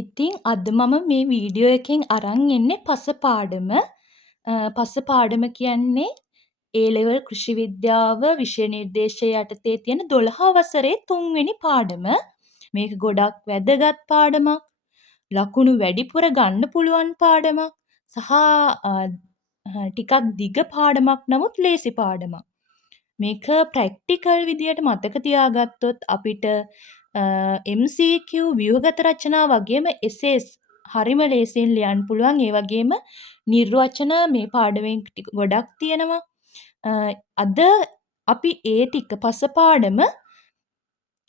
ඉතින් අද මම මේ වීඩියෝ එකෙන් අරන් එන්නේ පස පාඩම. පස පාඩම කියන්නේ ඒ ලෙවල් කෘෂි විද්‍යාව විෂය නිර්දේශය යටතේ තියෙන 12 වසරේ 3 වෙනි පාඩම. මේක ගොඩක් වැදගත් පාඩමක්. ලකුණු වැඩිපුර ගන්න පුළුවන් පාඩමක්. සහ ටිකක් දිග පාඩමක් නමුත් ලේසි පාඩමක්. මේක ප්‍රැක්ටිකල් විදියට මතක තියාගත්තොත් අපිට MCQ ව්‍යුහගත රචනා වගේම එසේස් හරිම ලේසියෙන් ලියන්න පුළුවන්. ඒ වගේම නිර්වචන මේ පාඩමෙන් ගොඩක් තියෙනවා. අද අපි ඒ ටික පස පාඩම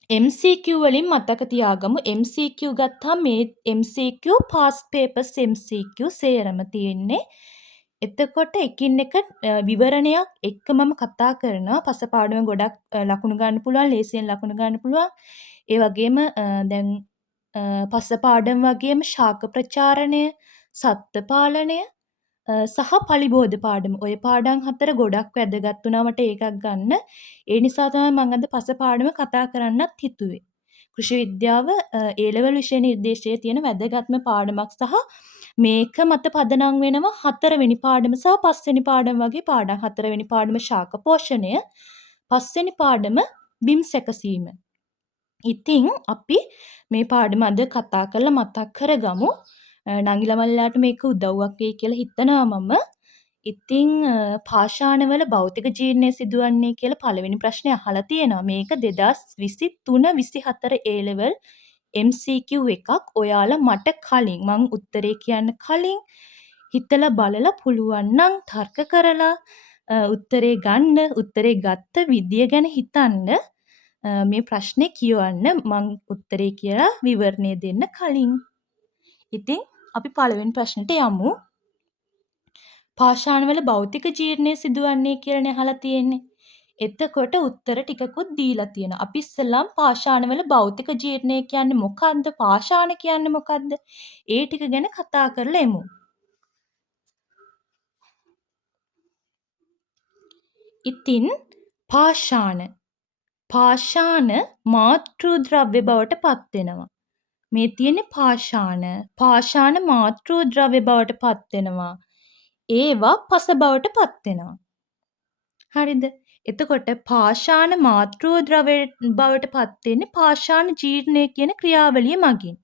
MCQ වලින් මතක තියාගමු. MCQ ගත්තාම මේ MCQ past papers MCQ සේරම තියෙන්නේ. එතකොට එකින් එක විවරණයක් එක්ක මම කතා කරනවා. පස පාඩම ගොඩක් ලකුණු ගන්න පුළුවන්, ලේසියෙන් ලකුණු ගන්න පුළුවන්. ඒ වගේම දැන් පස පාඩම් වගේම ශාක ප්‍රචාරණය, සත්ත්ව පාලනය සහ පලිබෝධ පාඩම. ඔය පාඩම් 4 ගොඩක් වැදගත් වුණා මට ඒකක් ගන්න. ඒ නිසා තමයි මම අද පස පාඩම කතා කරන්නත් හිතුවේ. කෘෂි විද්‍යාව ඒ ලෙවල් විෂය නිර්දේශයේ තියෙන වැදගත්ම පාඩමක් සහ මේක මත පදනම් වෙනවා 4 වෙනි පාඩම සහ 5 වෙනි පාඩම වගේ පාඩම්. 4 වෙනි පාඩම ශාක පෝෂණය, 5 වෙනි පාඩම බිම් සැකසීම. ඉතින් අපි මේ පාඩම අද කතා කරලා මතක් කරගමු. නංගිලා මල්ලාට මේක උදව්වක් වෙයි කියලා හිතනවා මම. ඉතින් පාෂාණවල භෞතික ජීර්ණය සිදුවන්නේ කියලා පළවෙනි ප්‍රශ්නේ අහලා තියෙනවා. මේක 2023-24 A level MCQ එකක්. ඔයාලා මට කලින් මං උත්තරේ කියන්න කලින් හිතලා බලලා පුළුවන් නම් තර්ක කරලා උත්තරේ ගන්න. උත්තරේ ගත්ත විදිය ගැන හිතන්න. මේ ප්‍රශ්නේ කියවන්න මං උත්තරේ කියලා විවරණය දෙන්න කලින්. ඉතින් අපි පළවෙනි ප්‍රශ්නෙට යමු. පාෂාණවල භෞතික ජීර්ණය සිදුවන්නේ කියලානේ අහලා තියෙන්නේ. එතකොට උත්තර ටිකකුත් දීලා තියෙනවා. අපි ඉස්සෙල්ලාම පාෂාණවල භෞතික ජීර්ණය කියන්නේ මොකද්ද? පාෂාණ කියන්නේ මොකද්ද? ඒ ටික ගැන කතා කරලා එමු. ඉතින් පාෂාණ මාතෘ ද්‍රව්‍ය බවට පත් වෙනවා. මේ තියෙන්නේ පාෂාණ මාතෘ ද්‍රව්‍ය බවට පත් වෙනවා. ඒවා පස බවට පත් වෙනවා. හරිද? එතකොට පාෂාණ මාතෘ ද්‍රව්‍ය බවට පත් වෙන්නේ පාෂාණ ජීර්ණය කියන ක්‍රියාවලිය මගින්.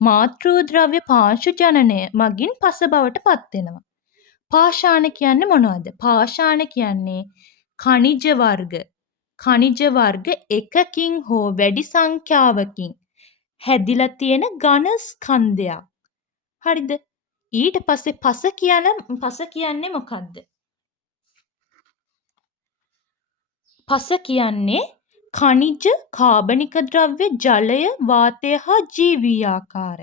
මාතෘ ද්‍රව්‍ය පාංශු ජනනය මගින් පස බවට පත් වෙනවා. පාෂාණ කියන්නේ මොනවද? පාෂාණ කියන්නේ ඛනිජ වර්ග එකකින් හෝ වැඩි සංඛ්‍යාවකින් හැදිලා තියෙන ඝන ස්කන්ධයක්. හරිද? ඊට පස්සේ පස කියන්නේ මොකද්ද? පස කියන්නේ ඛනිජ, කාබනික ද්‍රව්‍ය, ජලය, වාතය හා ජීවීය ආකාර.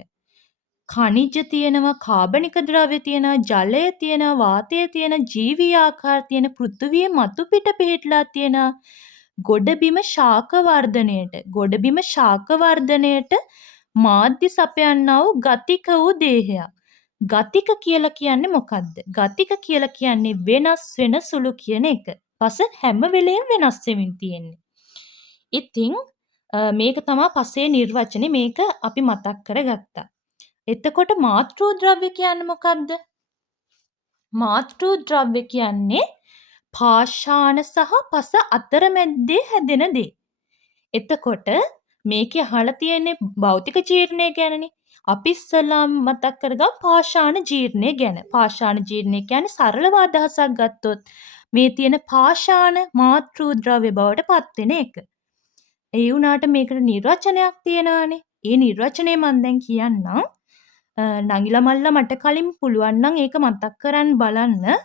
ඛනිජ තියෙනවා, කාබනික ද්‍රව්‍ය තියෙනවා, ජලය තියෙනවා, වාතය තියෙනවා, ජීවීය ආකාර තියෙන පෘථිවිය මතු පිට පිහිටලා තියෙන ගොඩබිම ශාක වර්ධනයට මාධ්‍ය සපයන්නා වූ ගතික වූ දේහයක්. ගතික කියලා කියන්නේ මොකද්ද? ගතික කියලා කියන්නේ වෙනස් වෙන සුළු කියන එක. පස හැම වෙලේම වෙනස් වෙමින් තියෙන්නේ. ඉතින් මේක තමයි පසේ නිර්වචනේ. මේක අපි මතක් කරගත්තා. එතකොට මාතෘ ද්‍රව්‍ය කියන්නේ මොකද්ද? මාතෘ ද්‍රව්‍ය කියන්නේ පාෂාණ සහ පස අතරමැද්දේ හැදෙන දේ. එතකොට මේකේ අහලා තියෙන්නේ භෞතික ජීර්ණය ගැනනේ. අපි ඉස්සෙල්ලාම මතක් කරගමු පාෂාණ ජීර්ණය ගැන. පාෂාණ ජීර්ණය කියන්නේ සරලව අදහසක් ගත්තොත් මේ තියෙන පාෂාණ මාතෘ ද්‍රව්‍ය බවට පත් වෙන එක. ඒ වුණාට මේකට නිර්වචනයක් තියෙනවානේ. ඒ නිර්වචනය මම දැන් කියන්නම්. නංගිලා මල්ලා මට කලින් පුළුවන් නම් ඒක මතක් කරන් බලන්න.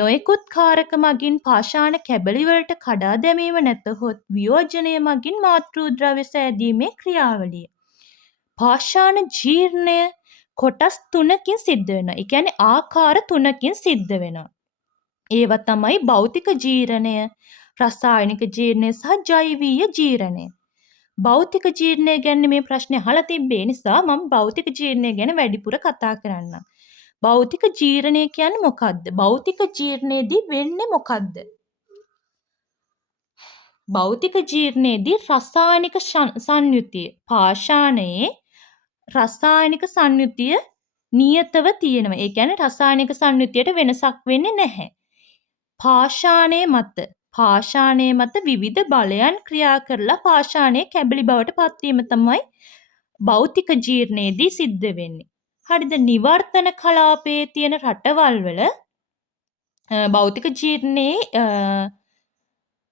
නොයෙකුත් කාරක මගින් පාෂාණ කැබලි වලට කඩා දැමීම නැතහොත් වියෝජනය මගින් මාතෘ ද්‍රව්‍ය සෑදීමේ ක්‍රියාවලිය. පාෂාණ ජීර්ණය කොටස් 3කින් සිද්ධ වෙනවා. ඒ කියන්නේ ආකාර 3කින් සිද්ධ වෙනවා. ඒවා තමයි භෞතික ජීර්ණය, රසායනික ජීර්ණය සහ ජෛවීය ජීර්ණය. භෞතික ජීර්ණය ගැන මේ ප්‍රශ්නේ අහලා තිබ්බේ නිසා මම භෞතික ජීර්ණය ගැන වැඩිපුර කතා කරන්නම්. භෞතික ජීර්ණය කියන්නේ මොකද්ද? භෞතික ජීර්ණයේදී වෙන්නේ මොකද්ද? භෞතික ජීර්ණයේදී රසායනික සංයුතිය පාෂාණයේ රසායනික සංයුතිය නියතව තියෙනවා. ඒ කියන්නේ රසායනික සංයුතියට වෙනසක් වෙන්නේ නැහැ. පාෂාණය මත විවිධ බලයන් ක්‍රියා කරලා පාෂාණය කැබලි බවට පත්වීම තමයි භෞතික ජීර්ණයේදී සිද්ධ වෙන්නේ. හරිද? නිවර්තන කලාපයේ තියෙන රටවල් වල භෞතික ජීර්ණයේ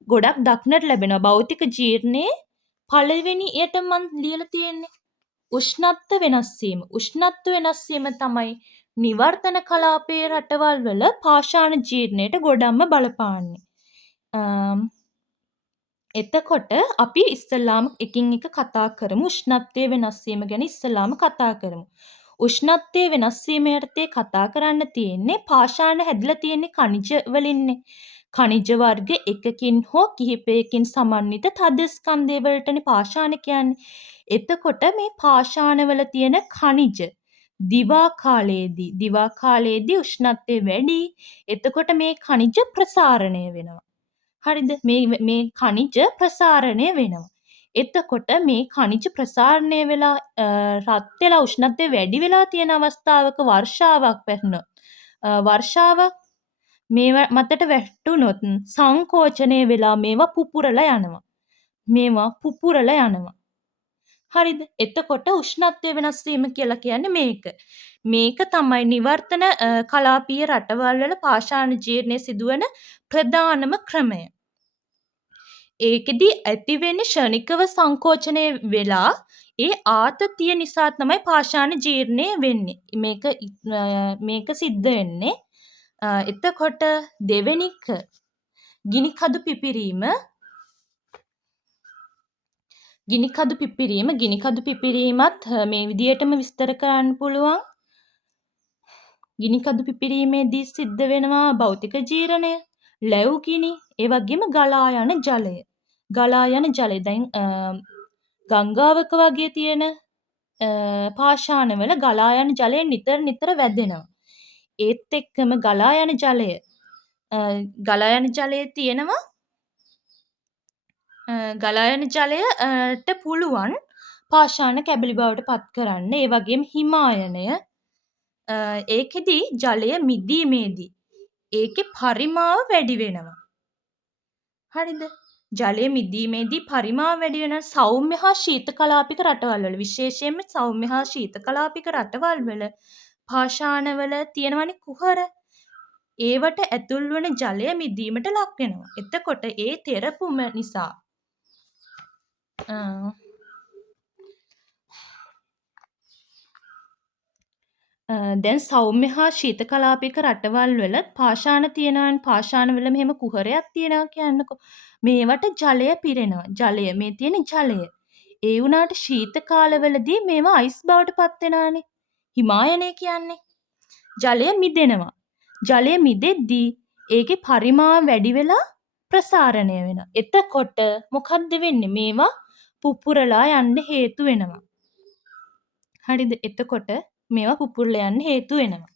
ගොඩක් දක්නට ලැබෙනවා. භෞතික ජීර්ණයේ පළවෙනියට මම ලියලා තියෙන්නේ උෂ්ණත්ව වෙනස් වීම. උෂ්ණත්ව වෙනස් වීම තමයි නිවර්තන කලාපයේ රටවල් වල පාෂාණ ජීර්ණයට ගොඩක්ම බලපාන්නේ. එතකොට අපි ඉස්සෙල්ලාම එකින් එක කතා කරමු. උෂ්ණත්වයේ වෙනස් වීම ගැන ඉස්සෙල්ලාම කතා කරමු. උෂ්ණත්වයේ වෙනස් වීම යටතේ කතා කරන්න තියෙන්නේ පාෂාණ හැදිලා තියෙන්නේ ඛනිජ වලින්නේ. ඛනිජ වර්ග එකකින් හෝ කිහිපයකින් සමන්විත තද ස්කන්ධය වලටනේ පාෂාණ කියන්නේ. එතකොට මේ පාෂාණවල තියෙන ඛනිජ දිවා කාලයේදී උෂ්ණත්වය වැඩි. එතකොට මේ ඛනිජ ප්‍රසාරණය වෙනවා. හරිද? මේ ඛනිජ ප්‍රසාරණය වෙනවා. එතකොට මේ ඛනිජ ප්‍රසාරණය වෙලා රත් වෙලා උෂ්ණත්වය වැඩි වෙලා තියෙන අවස්ථාවක වර්ෂාවක් වැටුණොත් වර්ෂාවක් මේ මතට වැටුණොත් සංකෝචනය වෙලා මේවා පුපුරලා යනවා. හරිද? එතකොට උෂ්ණත්වය වෙනස් වීම කියලා කියන්නේ මේක. මේක තමයි නිවර්තන කලාපීය රටවල් වල පාෂාණ ජීර්ණය සිදුවන ප්‍රධානම ක්‍රමය. ඒකෙදි ඇතිවෙන්නේ ක්ෂණිකව සංකෝචනය වෙලා ඒ ආතතිය නිසා තමයි පාෂාණ ජීර්ණය වෙන්නේ. මේක සිද්ධ වෙන්නේ. එතකොට දෙවෙනි ගිනිකඳු පිපිරීමත් මේ විදිහටම විස්තර කරන්න පුළුවන්. ගිනිකඳු පිපිරීමේදී සිද්ධ වෙනවා භෞතික ජීර්ණය, ලැව් ගිනි, ඒ වගේම ගලා යන ජලය. දැන් ගංගාවක වගේ තියෙන පාෂාණවල ගලා යන ජලය නිතර වැදෙනවා. ඒත් එක්කම ගලා යන ජලයේ තියෙනවා ගලා යන ජලයට පුළුවන් පාෂාණ කැබලි බවට පත් කරන්න. ඒ වගේම හිමායනය ඒකෙදි ජලය මිදීමේදී ඒකේ පරිමාව වැඩි වෙනවා. හරිද? ජලය මිදීමේදී පරිමාව වැඩි වෙන සෞම්‍ය හා ශීත කලාපික රටවල් වල විශේෂයෙන්ම සෞම්‍ය හා ශීත කලාපික රටවල් වල පාෂාණවල තියෙනවනේ කුහර. ඒවට ඇතුල් වන ජලය මිදීමට ලක් වෙනවා. එතකොට ඒ තෙරපුම නිසා දැන් සෞම්‍ය හා ශීත කලාපික රටවල් වල පාෂාණ තියෙනවානේ. පාෂාණවල මෙහෙම කුහරයක් තියෙනවා කියන්නකෝ. මේවට ජලය පිරෙනවා. මේ තියෙන ජලය. ඒ වුණාට ශීත කාලවලදී මේවා අයිස් බවට පත් වෙනවානේ. හිමායනය කියන්නේ. ජලය මිදෙනවා. ජලය මිදෙද්දී ඒකේ පරිමාව වැඩි වෙලා ප්‍රසාරණය වෙනවා. එතකොට මොකද්ද වෙන්නේ? මේවා පුපුරලා යන්න හේතු වෙනවා. හරිද? එතකොට මේවා පුපුරලා යන්න හේතු වෙනවා.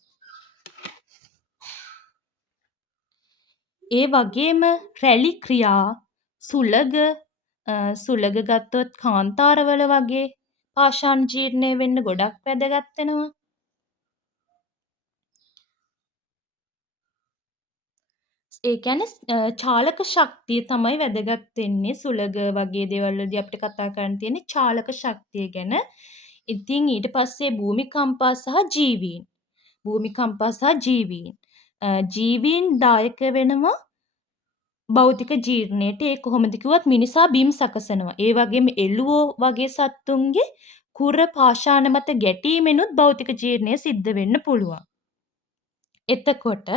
ඒ වගේම රැලි ක්‍රියා සුලග ගත්තොත් කාන්තාරවල වගේ පාෂාණ ජීර්ණය වෙන්න ගොඩක් වැදගත් වෙනවා. ඒ කියන්නේ චාලක ශක්තිය තමයි වැදගත් වෙන්නේ. සුලග වගේ දේවල් වලදී අපිට කතා කරන්න තියෙන්නේ චාලක ශක්තිය ගැන. ඉතින් ඊට පස්සේ භූමිකම්පා සහ ජීවීන්. ජීවීන් දායක වෙනවා භෞතික ජීර්ණයට. ඒ කොහොමද කිව්වොත් මිනිසා බිම් සකසනවා. ඒ වගේම එළුවෝ වගේ සත්තුන්ගේ කුර පාෂාණ මත ගැටීමෙනුත් භෞතික ජීර්ණය සිද්ධ වෙන්න පුළුවන්. එතකොට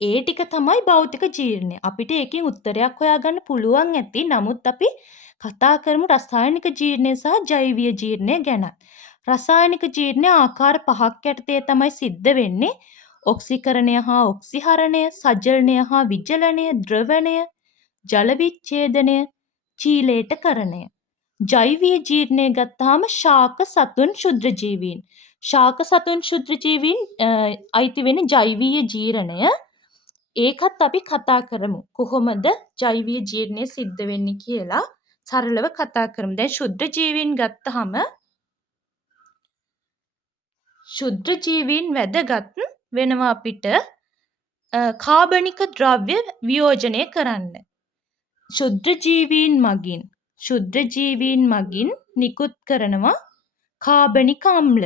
ඒ ටික තමයි භෞතික ජීර්ණය. අපිට ඒකෙන් උත්තරයක් හොයාගන්න පුළුවන් ඇති. නමුත් අපි කතා කරමු රසායනික ජීර්ණය සහ ජෛවීය ජීර්ණය ගැන. රසායනික ජීර්ණය ආකාර 5ක් යටතේ තමයි සිද්ධ වෙන්නේ. ඔක්සිකරණය හා ඔක්සිහරණය, සජලනය හා විජලනය, ද්‍රවණය, ජල විච්ඡේදනය, චීලේටකරණය. ජෛවීය ජීර්ණය ගත්තාම ශාක සතුන් ක්ෂුද්‍රජීවීන්. ශාක සතුන් ක්ෂුද්‍රජීවීන් අයිති වෙන ජෛවීය ජීර්ණය. ඒකත් අපි කතා කරමු. කොහොමද ජෛවීය ජීර්ණය සිද්ධ වෙන්නේ කියලා. සරලව කතා කරමු. දැන් ශුද්‍ර ජීවීන් ගත්තහම ශුද්‍ර ජීවීන් වැදගත් වෙනවා අපිට කාබනික ද්‍රව්‍ය වියෝජනය කරන්න. ශුද්‍ර ජීවීන් මගින් නිකුත් කරනවා කාබනික අම්ල.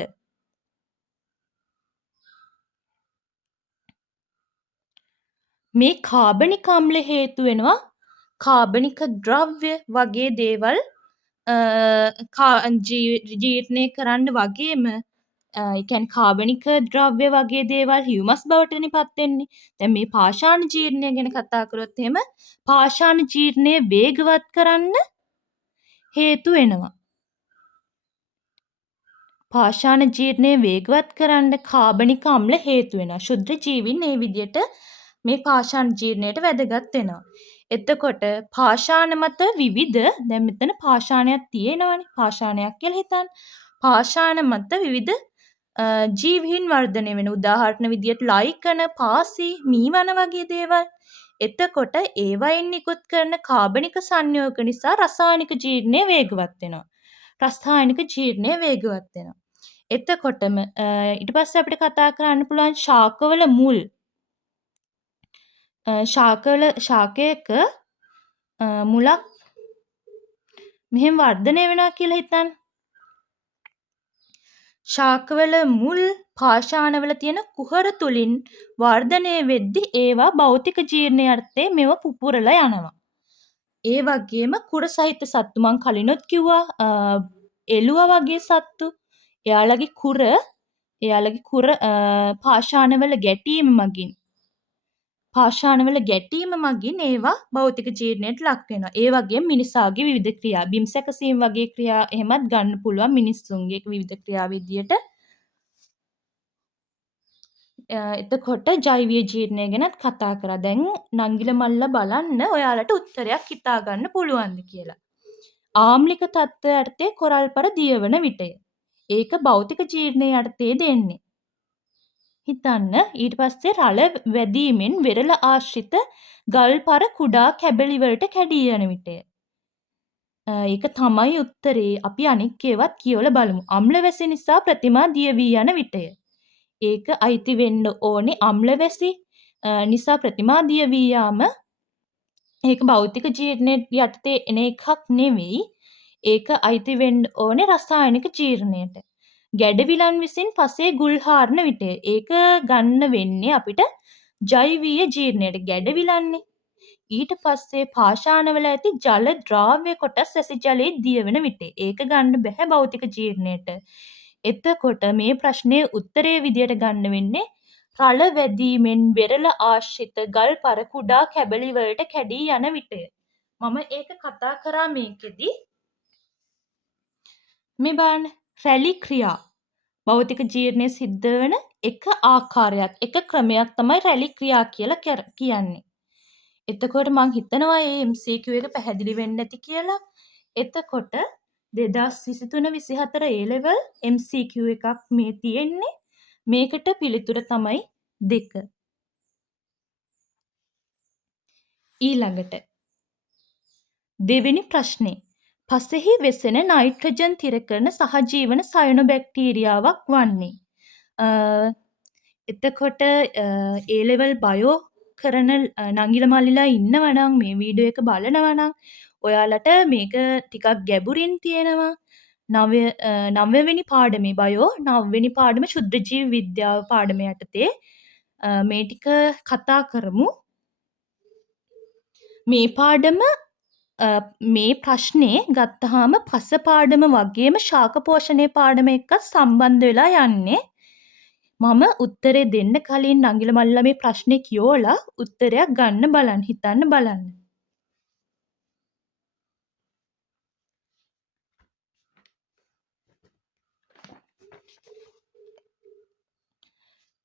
මේ කාබනික අම්ල හේතු වෙනවා කාබනික ද්‍රව්‍ය වගේ දේවල් ජීර්ණය කරන්න වගේම ඒ කියන්නේ කාබනික ද්‍රව්‍ය වගේ දේවල් හියුමස් බවටනේ පත් වෙන්නේ. දැන් මේ පාෂාණ ජීර්ණය ගැන කතා කරොත් එහෙම පාෂාණ ජීර්ණය වේගවත් කරන්න හේතු වෙනවා. පාෂාණ ජීර්ණය වේගවත් කරන්න කාබනික අම්ල හේතු වෙනවා. ශුද්‍ර ජීවීන් මේ විදිහට මේ පාෂාණ ජීර්ණයට වැදගත් වෙනවා. එතකොට පාෂාණ මත විවිධ දැන් මෙතන පාෂාණයක් තියෙනවනේ. පාෂාණයක් කියලා හිතන්න. පාෂාණ මත විවිධ ජීවීන් වර්ධනය වෙන උදාහරණ විදියට ලයිකන, පාසි, මීවන වගේ දේවල්. එතකොට ඒවයින් නිකුත් කරන කාබනික සංයෝග නිසා රසායනික ජීර්ණය වේගවත් වෙනවා. එතකොටම ඊට පස්සේ අපිට කතා කරන්න පුළුවන් ශාකවල මුල්. ශාකයක මුලක් මෙහෙම වර්ධනය වෙනවා කියලා හිතන්න. ශාකවල මුල් පාෂාණවල තියෙන කුහර තුලින් වර්ධනය වෙද්දී ඒවා භෞතික ජීර්ණය අර්ථේ මෙව පුපුරලා යනවා. ඒ වගේම කුර සහිත සත්තු මං කලිනුත් කිව්වා එළුවා වගේ සත්තු එයාලගේ කුර පාෂාණවල ගැටීම මගින් ඒවා භෞතික ජීර්ණයට ලක් වෙනවා. ඒ වගේම මිනිසාගේ විවිධ ක්‍රියා බිම් සැකසීම් වගේ ක්‍රියා එහෙමත් ගන්න පුළුවන් මිනිස්සුන්ගේ විවිධ ක්‍රියා විදියට. එතකොට ජෛවීය ජීර්ණය ගැනත් කතා කරා. දැන් නංගිල මල්ලා බලන්න ඔයාලට උත්තරයක් හිතා ගන්න පුළුවන්ද කියලා. ආම්ලික තත්ත්වය යටතේ කොරල්පර දියවන විටය. ඒක භෞතික ජීර්ණය යටතේ දෙන්නේ. හිතන්න ඊට පස්සේ රළ වැදීමෙන් වෙරළ ආශ්‍රිත ගල්පර කුඩා කැබලි වලට කැඩී යන විටය. ඒක තමයි උත්තරේ. අපි අනික් ඒවත් කියවලා බලමු. අම්ල වැසි නිසා ප්‍රතිමා දිය වී යන විටය. ඒක අයිති වෙන්න ඕනේ අම්ල වැසි නිසා ප්‍රතිමා දිය වී යාම. ඒක භෞතික ජීර්ණය යටතේ එන එකක් නෙවෙයි. ඒක අයිති වෙන්න ඕනේ රසායනික ජීර්ණයට. ගැඩවිලන් විසින් පසේ ගුල් හාරන විටය. ඒක ගන්න වෙන්නේ අපිට ජෛවීය ජීර්ණයට. ගැඩවිලන්නේ. ඊට පස්සේ පාෂාණවල ඇති ජල ද්‍රාව්‍ය කොටස් ඇසි ජලයේ දියවෙන විටය. ඒක ගන්න බැහැ භෞතික ජීර්ණයට. එතකොට මේ ප්‍රශ්නයේ උත්තරේ විදියට ගන්න වෙන්නේ රළ වැදීමෙන් වෙරළ ආශ්‍රිත ගල්පර කුඩා කැබලි වලට කැඩී යන විටය. මම ඒක කතා කරා මේකෙදි. මේ බලන්න රැලි ක්‍රියා භෞතික ජීර්ණය සිද්ධ වෙන එක ආකාරයක් එක ක්‍රමයක් තමයි රැලි ක්‍රියා කියලා කියන්නේ. එතකොට මං හිතනවා මේ MCQ එක පැහැදිලි වෙන්න ඇති කියලා. එතකොට 2023-24 A level MCQ එකක් මේ තියෙන්නේ. මේකට පිළිතුර තමයි 2. ඊළඟට දෙවෙනි ප්‍රශ්නේ. පසෙහි වෙසෙන නයිට්‍රජන් තිර කරන සහජීවන සයනොබැක්ටීරියාවක් වන්නේ. එතකොට A level bio කරන නංගිල මල්ලිලා ඉන්නවා නම් මේ වීඩියෝ එක බලනවා නම් ඔයාලට මේක ටිකක් ගැඹුරින් තියෙනවා. 9 වෙනි පාඩමේ බයෝ 9 වෙනි පාඩම ශුද්‍ර ජීව විද්‍යාව පාඩම යටතේ මේ ටික කතා කරමු. මේ පාඩම මේ ප්‍රශ්නේ ගත්තාම පස පාඩම වගේම ශාක පෝෂණය පාඩම එක්ක සම්බන්ධ වෙලා යන්නේ. මම උත්තරේ දෙන්න කලින් නංගිල මල්ලිලා මේ ප්‍රශ්නේ කියෝලා උත්තරයක් ගන්න බලන්න හිතන්න බලන්න.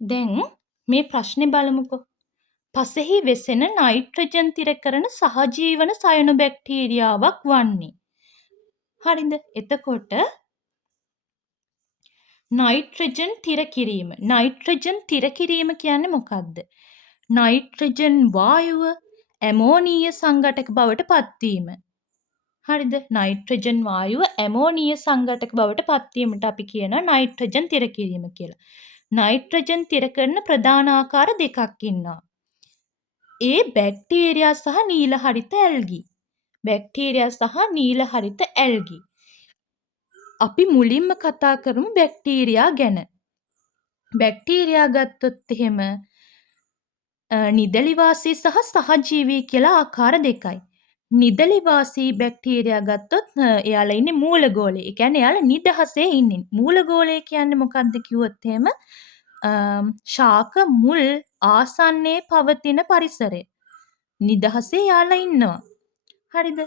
දැන් මේ ප්‍රශ්නේ බලමුකෝ. පසෙහි වෙසෙන නයිට්‍රජන් තිර කරන සහජීවන සයනොබැක්ටීරියාවක් වන්නේ. හරිද? එතකොට නයිට්‍රජන් තිර කිරීම. නයිට්‍රජන් තිර කිරීම කියන්නේ මොකක්ද? නයිට්‍රජන් වායුව ඇමෝනීය සංඝටක බවට පත්වීම. හරිද? නයිට්‍රජන් වායුව ඇමෝනිය සංඝටක බවට පත්වීමට අපි කියනවා නයිට්‍රජන් තිර කිරීම කියලා. නයිට්‍රජන් තිර කරන ප්‍රධාන ආකාර දෙකක් ඉන්නවා. ඒ බැක්ටීරියා සහ නීල හරිත ඇල්ගි. බැක්ටීරියා සහ නීල හරිත ඇල්ගි. අපි මුලින්ම කතා කරමු බැක්ටීරියා ගැන. බැක්ටීරියා ගත්තොත් එහෙම නිදලිවාසී සහ සහජීවී කියලා ආකාර දෙකයි. නිදලිවාසී බැක්ටීරියා ගත්තොත් එයාලා ඉන්නේ මූලගෝලයේ. ඒ කියන්නේ එයාලා නිදහසේ ඉන්නේ. මූලගෝලය කියන්නේ මොකක්ද කිව්වොත් එහෙම ශාක මුල් ආසන්නයේ පවතින පරිසරය. නිදහසේ එයාලා ඉන්නවා. හරිද?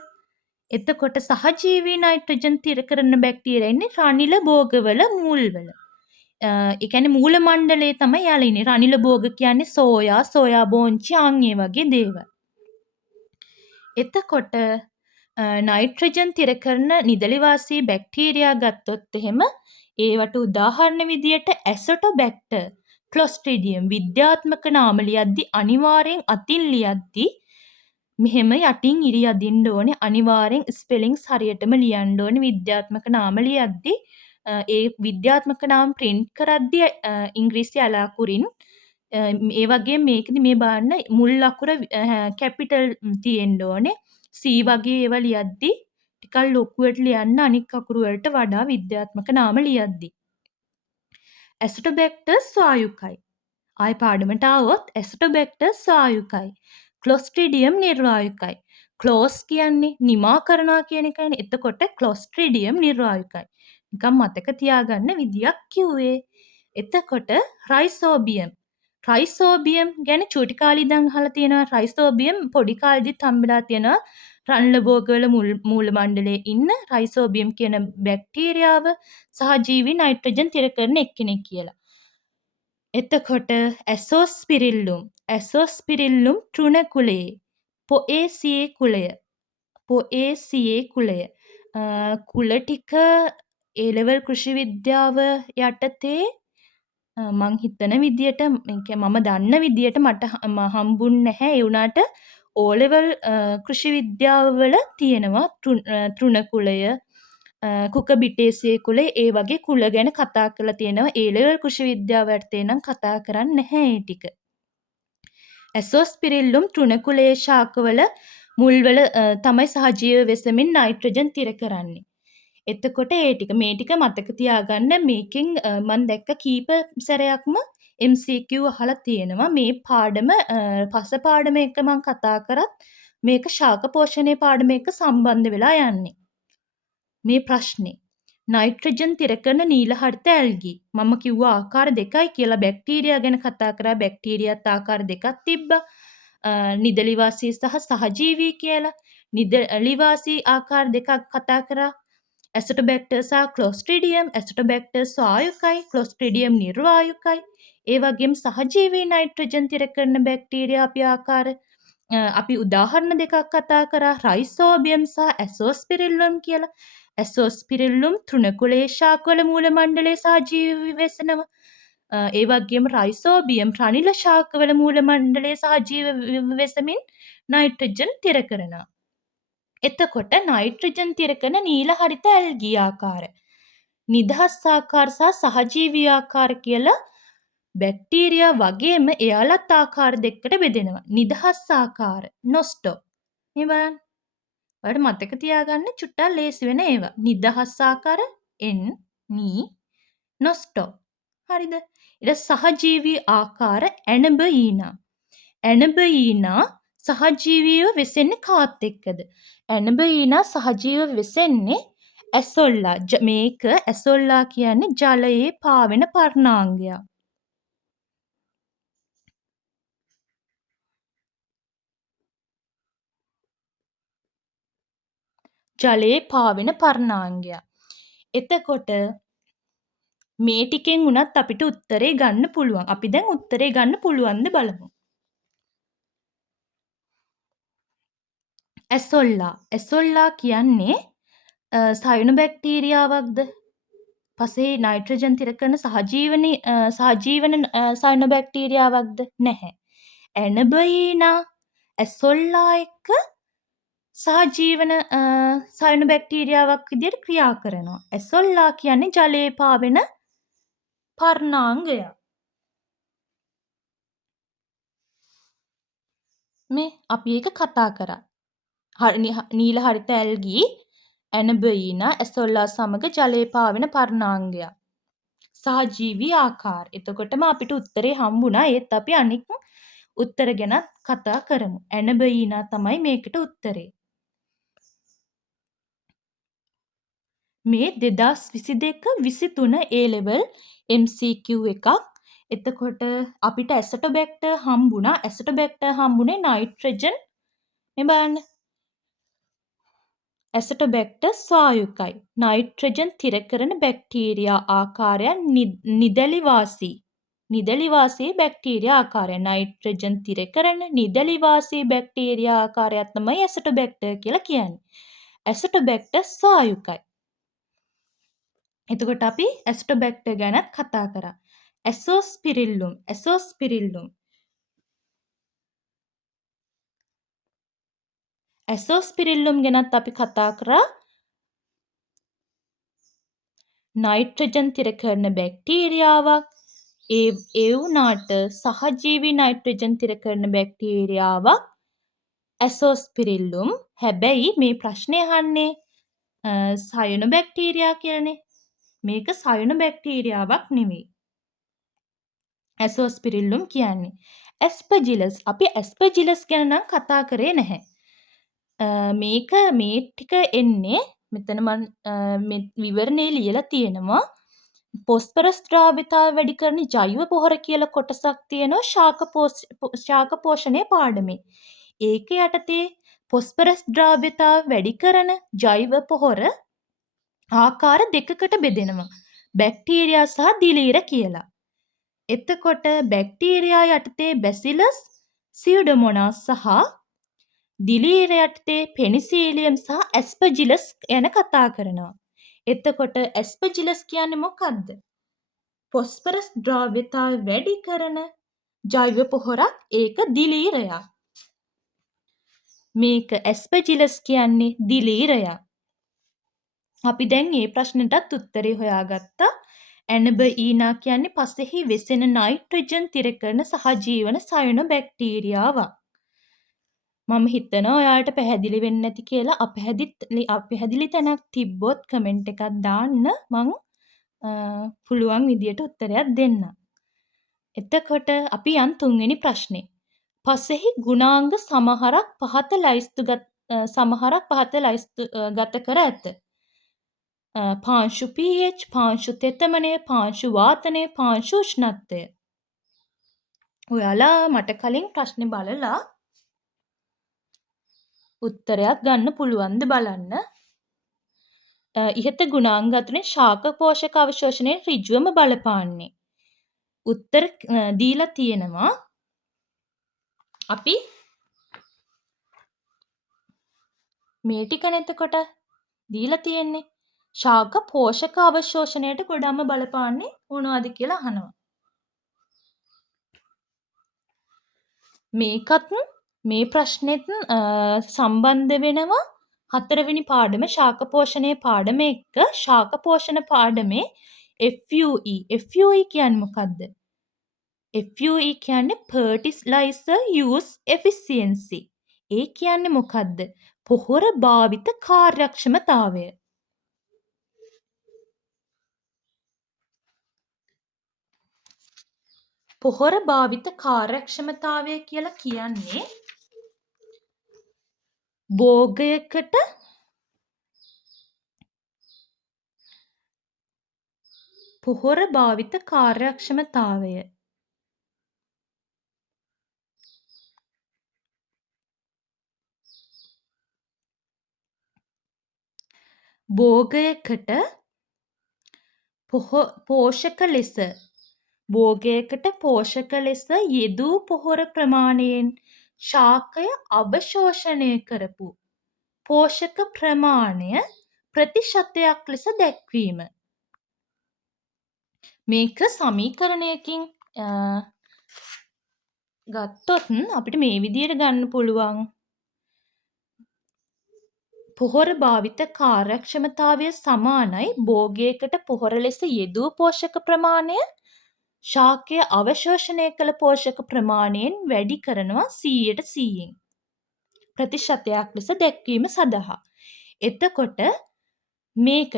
එතකොට සහජීවී නයිට්‍රජන් තිර කරන බැක්ටීරියා ඉන්නේ රනිල භෝගවල මුල්වල. ඒ කියන්නේ මූල මණ්ඩලයේ තමයි යාලා ඉන්නේ. රනිල භෝග කියන්නේ සෝයා බෝංචි ඒ වගේ දේවල්. එතකොට නයිට්‍රජන් තිර කරන නිදලිවාසී බැක්ටීරියා ගත්තොත් එහෙම ඒවට උදාහරණ විදියට ඇසොටෝබැක්ටර්, ක්ලොස්ට්‍රීඩියම් විද්‍යාත්මක නාම ලියද්දි අනිවාර්යෙන් අතින් ලියද්දි මෙහෙම යටින් ඉරි අදින්න ඕනේ. අනිවාර්යෙන් ස්පෙලිංස් හරියටම ලියන්න ඕනේ විද්‍යාත්මක නාම ලියද්දි. ඒ විද්‍යාත්මක නාම print කරද්දී ඉංග්‍රීසි අලාකුරින් ඒ වගේ මේකෙදි මේ බලන්න මුල් අකුර කැපිටල් තියෙන්න ඕනේ. C වගේ ඒවා ලියද්දී ටිකක් ලොකුවට ලියන්න අනික් අකුරු වලට වඩා විද්‍යාත්මක නාම ලියද්දී. ඇසටෝබැක්ටර් ස්වායුකයි. ආයි පාඩමට ආවොත් ඇසටෝබැක්ටර් ස්වායුකයි. ක්ලොස්ට්‍රීඩියම් නිර්වායුකයි. ක්ලෝස් කියන්නේ නිමා කරනවා කියන එකනේ. එතකොට ක්ලොස්ට්‍රීඩියම් නිර්වායුකයි. නිකන් මතක තියාගන්න විදියක් කිව්වේ. එතකොට රයිසෝබියම්. රයිසෝබියම් ගැන චූටි කාලේ ඉඳන් අහලා තියෙනවා. රයිසෝබියම් පොඩි කාලෙදිත් හම්බෙලා තියෙනවා. රන්ලභෝගවල මූල මණ්ඩලයේ ඉන්න රයිසෝබියම් කියන බැක්ටීරියාව සහජීවී නයිට්‍රජන් තිර කරන එක්කෙනෙක් කියලා. එතකොට ඇසෝස්පිරිල්ලුම් තෘණ කුලයේ පොඒසියේ කුලය කුල ටික A-level කෘෂි විද්‍යාව යටතේ මං හිතන විදියට මම දන්න විදියට මට හම්බුන්නේ නැහැ. ඒ වුණාට O-level කෘෂි විද්‍යාවවල තියෙනවා තෘණ කුලය, කුකබිටේසියේ කුලය ඒ වගේ කුල ගැන කතා කරලා තියෙනවා. A-level කෘෂි විද්‍යාව යටතේ නම් කතා කරන්නේ නැහැ ඒ ටික. ඇසෝස්පිරිල්ලුම් තෘණ කුලයේ ශාකවල මුල්වල තමයි සහජීව වෙසමින් නයිට්‍රජන් තිර කරන්නේ. එතකොට ඒ ටික මේ ටික මතක තියාගන්න. මේකෙන් මම දැක්ක කීප සැරයක්ම MCQ අහලා තියෙනවා. මේ පාඩම පස පාඩම එක මම කතා කරත් මේක ශාක පෝෂණයේ පාඩම එක්ක සම්බන්ධ වෙලා යන්නේ. මේ ප්‍රශ්නේ නයිට්‍රජන් තිර කරන නීල හරිත ඇල්ගි. මම කිව්වා ආකාර දෙකයි කියලා. බැක්ටීරියා ගැන කතා කරා. බැක්ටීරියාත් ආකාර දෙකක් තිබ්බා. නිදලිවාසී සහ සහජීවී කියලා. නිදලිවාසී ආකාර දෙකක් කතා කරා. ඇසටෝබැක්ටර් සහ ක්ලොස්ට්‍රීඩියම්. ඇසටෝබැක්ටර් ස්වායුකයි, ක්ලොස්ට්‍රීඩියම් නිර්වායුකයි. ඒ වගේම සහජීවී නයිට්‍රජන් තිර කරන බැක්ටීරියා අපි උදාහරණ දෙකක් කතා කරා. රයිසෝබියම් සහ ඇසෝස්පිරිල්ලම් කියලා. ඇසෝස්පිරිල්ලම් තෘණ කුලයේ ශාකවල මූල මණ්ඩලයේ සහජීවී වෙසෙනවා. ඒ වගේම රයිසෝබියම් රනිල ශාකවල මූල මණ්ඩලයේ සහජීවී වෙසමින් නයිට්‍රජන් තිර කරනවා. එතකොට නයිට්‍රජන් තිර කරන නීල හරිත ඇල්ගී ආකාර, නිදහස් ආකාර සහ සහජීවී ආකාර කියලා බැක්ටීරියා වගේම එයාලත් ආකාර දෙකකට බෙදෙනවා. නිදහස් ආකාර නොස්ටෝ. මේ බලන්න. ඔයාලට මතක තියාගන්න චුට්ටක් ලේසි වෙන ඒවා. නිදහස් ආකාර N නොස්ටෝ. හරිද? ඊට සහජීවී ආකාර ඇනබීනා. ඇනබීනා සහජීවීව වෙසෙන්නේ කාත් එක්කද? ඇනබීනා සහජීවීව වෙසෙන්නේ ඇසොල්ලා. මේක ඇසොල්ලා කියන්නේ ජලයේ පාවෙන පර්ණාංගයක්. ජලයේ පාවෙන පර්ණාංගයක්. එතකොට මේ ටිකෙන් උනත් අපිට උත්තරේ ගන්න පුළුවන්. අපි දැන් උත්තරේ ගන්න පුළුවන්ද බලමු. ඇසොල්ලා කියන්නේ සයනොබැක්ටීරියාවක්ද? පසේ නයිට්‍රජන් තිර කරන සහජීවන සයනොබැක්ටීරියාවක්ද? නැහැ. ඇනබීනා ඇසොල්ලා එක්ක සහජීවන සයනොබැක්ටීරියාවක් විදිහට ක්‍රියා කරනවා. ඇසොල්ලා කියන්නේ ජලයේ පාවෙන පර්ණාංගයක්. මේ අපි ඒක කතා කරා. නීල හරිත ඇල්ගී ඇනබීනා ඇසොල්ලා සමග ජලයේ පාවෙන පර්ණාංගයක්. සහජීවී ආකාර. එතකොටම අපිට උත්තරේ හම්බුණා. ඒත් අපි අනික් උත්තර ගැනත් කතා කරමු. ඇනබීනා තමයි මේකට උත්තරේ. මේ 2022-23 A level MCQ එකක්. එතකොට අපිට ඇසටෝබැක්ටර් හම්බුණා. ඇසටෝබැක්ටර් හම්බුනේ නයිට්‍රජන් මේ බලන්න. ඇසටෝබැක්ටර් ස්වායුකයි. නයිට්‍රජන් තිර කරන බැක්ටීරියා ආකාරයන් නිදැලිවාසී. නිදැලිවාසී බැක්ටීරියා ආකාරය. නයිට්‍රජන් තිර කරන නිදැලිවාසී බැක්ටීරියා ආකාරයක් තමයි ඇසටෝබැක්ටර් කියලා කියන්නේ. ඇසටෝබැක්ටර් ස්වායුකයි. එතකොට අපි ඇස්ටෝබැක්ටර් ගැනත් කතා කරා. ඇසෝස්පිරිල්ලුම් ගැනත් අපි කතා කරා. නයිට්‍රජන් තිර කරන බැක්ටීරියාවක්. ඒ වුණාට සහජීවී නයිට්‍රජන් තිර කරන බැක්ටීරියාවක් ඇසෝස්පිරිල්ලුම්. හැබැයි මේ ප්‍රශ්නේ අහන්නේ සයනොබැක්ටීරියා කියලානේ. මේක සයනොබැක්ටීරියාවක් නෙවෙයි. ඇසෝස්පිරිල්ලුම් කියන්නේ. ඇස්පර්ජිලස්. අපි ඇස්පර්ජිලස් ගැන නම් කතා කරේ නැහැ. මේක මේ ටික එන්නේ මෙතන මම විවරණේ ලියලා තියෙනවා. පොස්පරස් ද්‍රාව්‍යතාව වැඩි කරන ජෛව පොහොර කියලා කොටසක් තියෙනවා ශාක පෝෂණයේ පාඩමේ. ඒක යටතේ පොස්පරස් ද්‍රාව්‍යතාව වැඩි කරන ජෛව පොහොර ආකාර දෙකකට බෙදෙනවා. බැක්ටීරියා සහ දිලීර කියලා. එතකොට බැක්ටීරියා යටතේ බැසිලස් සියුඩොමොනාස් සහ දිලීර යටතේ පෙනිසිලියම් සහ ඇස්පර්ජිලස් ගැන කතා කරනවා. එතකොට ඇස්පර්ජිලස් කියන්නේ මොකක්ද? පොස්පරස් ද්‍රාව්‍යතාවය වැඩි කරන ජෛව පොහොරක්. ඒක දිලීරයක්. මේක ඇස්පර්ජිලස් කියන්නේ දිලීරයක්. අපි දැන් මේ ප්‍රශ්නෙටත් උත්තරේ හොයාගත්තා. ඇනබීනා කියන්නේ පසෙහි වෙසෙන නයිට්‍රජන් තිර කරන සහජීවන සයනොබැක්ටීරියාවක්. මම හිතනවා ඔයාලට පැහැදිලි වෙන්නේ නැති කියලා. අපැහැදිලි තැනක් තිබ්බොත් කමෙන්ට් එකක් දාන්න. මං පුළුවන් විදියට උත්තරයක් දෙන්න. එතකොට අපි යන් තුන්වෙනි ප්‍රශ්නේ. පසෙහි ගුණාංග සමහරක් පහත ලයිස්තුගත කර ඇත. පාංශු pH, පාංශු තෙතමනය, පාංශු වාතනය, පාංශු උෂ්ණත්වය. ඔයාලා මට කලින් ප්‍රශ්නේ බලලා උත්තරයක් ගන්න පුළුවන්ද බලන්න. ඉහත ගුණාංග අතරින් ශාක පෝෂක අවශෝෂණය ඍජුවම බලපාන්නේ. උත්තර දීලා තියෙනවා. අපි මේ ටිකනේ එතකොට දීලා තියෙන්නේ. ශාක පෝෂක අවශෝෂණයට ගොඩක්ම බලපාන්නේ මොනවද කියලා අහනවා. මේකත් මේ ප්‍රශ්නෙත් සම්බන්ධ වෙනවා 4 වෙනි පාඩම ශාක පෝෂණයේ පාඩම එක්ක. ශාක පෝෂණ පාඩමේ FUE. FUE කියන්නේ මොකද්ද? FUE කියන්නේ fertilizer use efficiency. ඒ කියන්නේ මොකද්ද? පොහොර භාවිත කාර්යක්ෂමතාවය. පොහොර භාවිත කාර්යක්ෂමතාවය කියලා කියන්නේ භෝගයකට පොහොර භාවිත කාර්යක්ෂමතාවය. භෝගයකට පෝෂක ලෙස භෝගයකට පෝෂක ලෙස යෙදූ පොහොර ප්‍රමාණයෙන් ශාකය අවශෝෂණය කරපු පෝෂක ප්‍රමාණය ප්‍රතිශතයක් ලෙස දැක්වීම. මේක සමීකරණයකින් ගත්තොත් අපිට මේ විදිහට ගන්න පුළුවන්. පොහොර භාවිත කාර්යක්ෂමතාවය සමානයි භෝගයකට පොහොර ලෙස යෙදූ පෝෂක ප්‍රමාණය ශාකය අවශෝෂණය කළ පෝෂක ප්‍රමාණයෙන් වැඩි කරනවා 100%න් ප්‍රතිශතයක් ලෙස දැක්වීම සඳහා. එතකොට මේක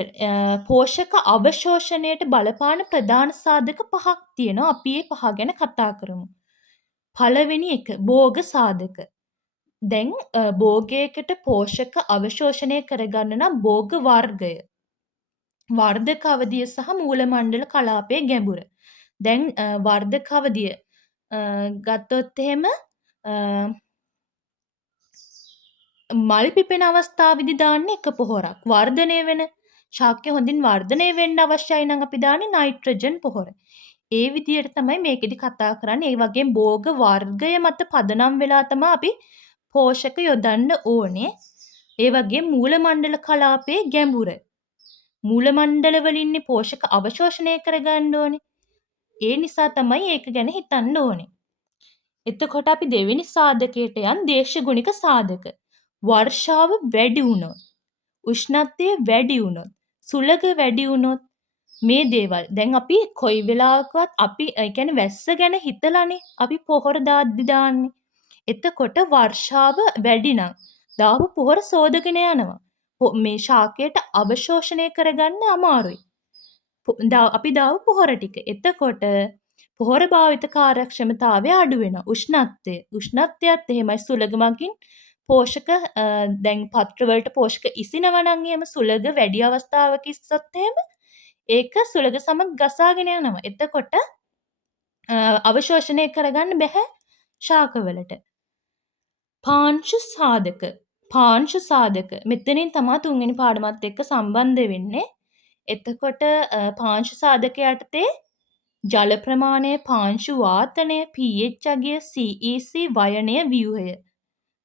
පෝෂක අවශෝෂණයට බලපාන ප්‍රධාන සාධක 5ක් තියෙනවා. අපි ඒ 5 ගැන කතා කරමු. පළවෙනි එක භෝග සාධක. දැන් භෝගයකට පෝෂක අවශෝෂණය කරගන්න නම් භෝග වර්ගය, වර්ධක අවධිය සහ මූලමණ්ඩල කලාපයේ ගැඹුර. දැන් වර්ධක අවධිය ගත්තොත් එහෙම මල් පිපෙන අවස්ථාවේදී දාන්නේ එක පොහොරක්. වර්ධනය වෙන ශාකය හොඳින් වර්ධනය වෙන්න අවශ්‍යයි නම් අපි දාන්නේ නයිට්‍රජන් පොහොර. ඒ විදිහට තමයි මේකෙදි කතා කරන්නේ. ඒ වගේම භෝග වර්ගය මත පදනම් වෙලා තමයි අපි පෝෂක යොදන්න ඕනේ. ඒ වගේම මූලමණ්ඩල කලාපයේ ගැඹුර. මූලමණ්ඩල වලින්නේ පෝෂක අවශෝෂණය කරගන්න ඕනේ. ඒ නිසා තමයි ඒක ගැන හිතන්න ඕනේ. එතකොට අපි දෙවෙනි සාධකයට යන් දේශගුණික සාධක. වර්ෂාව වැඩි වුණොත්, උෂ්ණත්වය වැඩි වුණොත්, සුළඟ වැඩි වුණොත් මේ දේවල් දැන් අපි කොයි වෙලාවකවත් අපි ඒ කියන්නේ වැස්ස ගැන හිතලානේ අපි පොහොර දාන්නේ. එතකොට වර්ෂාව වැඩි නම් දාපු පොහොර සෝදගෙන යනවා. මේ ශාකයට අවශෝෂණය කරගන්න අමාරුයි. අපි දාපු පොහොර ටික. එතකොට පොහොර භාවිත කාර්යක්ෂමතාවය අඩු වෙනවා. උෂ්ණත්වයත් එහෙමයි සුළඟ මගින් පෝෂක දැන් පත්‍ර වලට පෝෂක ඉසිනවා නම් එහෙම සුළඟ වැඩි අවස්ථාවක ඉස්සොත් එහෙම ඒක සුළඟ සමග ගසාගෙන යනවා. එතකොට අවශෝෂණය කරගන්න බැහැ ශාකවලට. පාංශු සාධක. පාංශු සාධක. මෙතනින් තමයි තුන්වෙනි පාඩමත් එක්ක සම්බන්ධ වෙන්නේ. එතකොට පාංශු සාධක යටතේ ජල ප්‍රමාණය, පාංශු වාතනය, pH අගය, CEC, වයනය, ව්‍යුහය.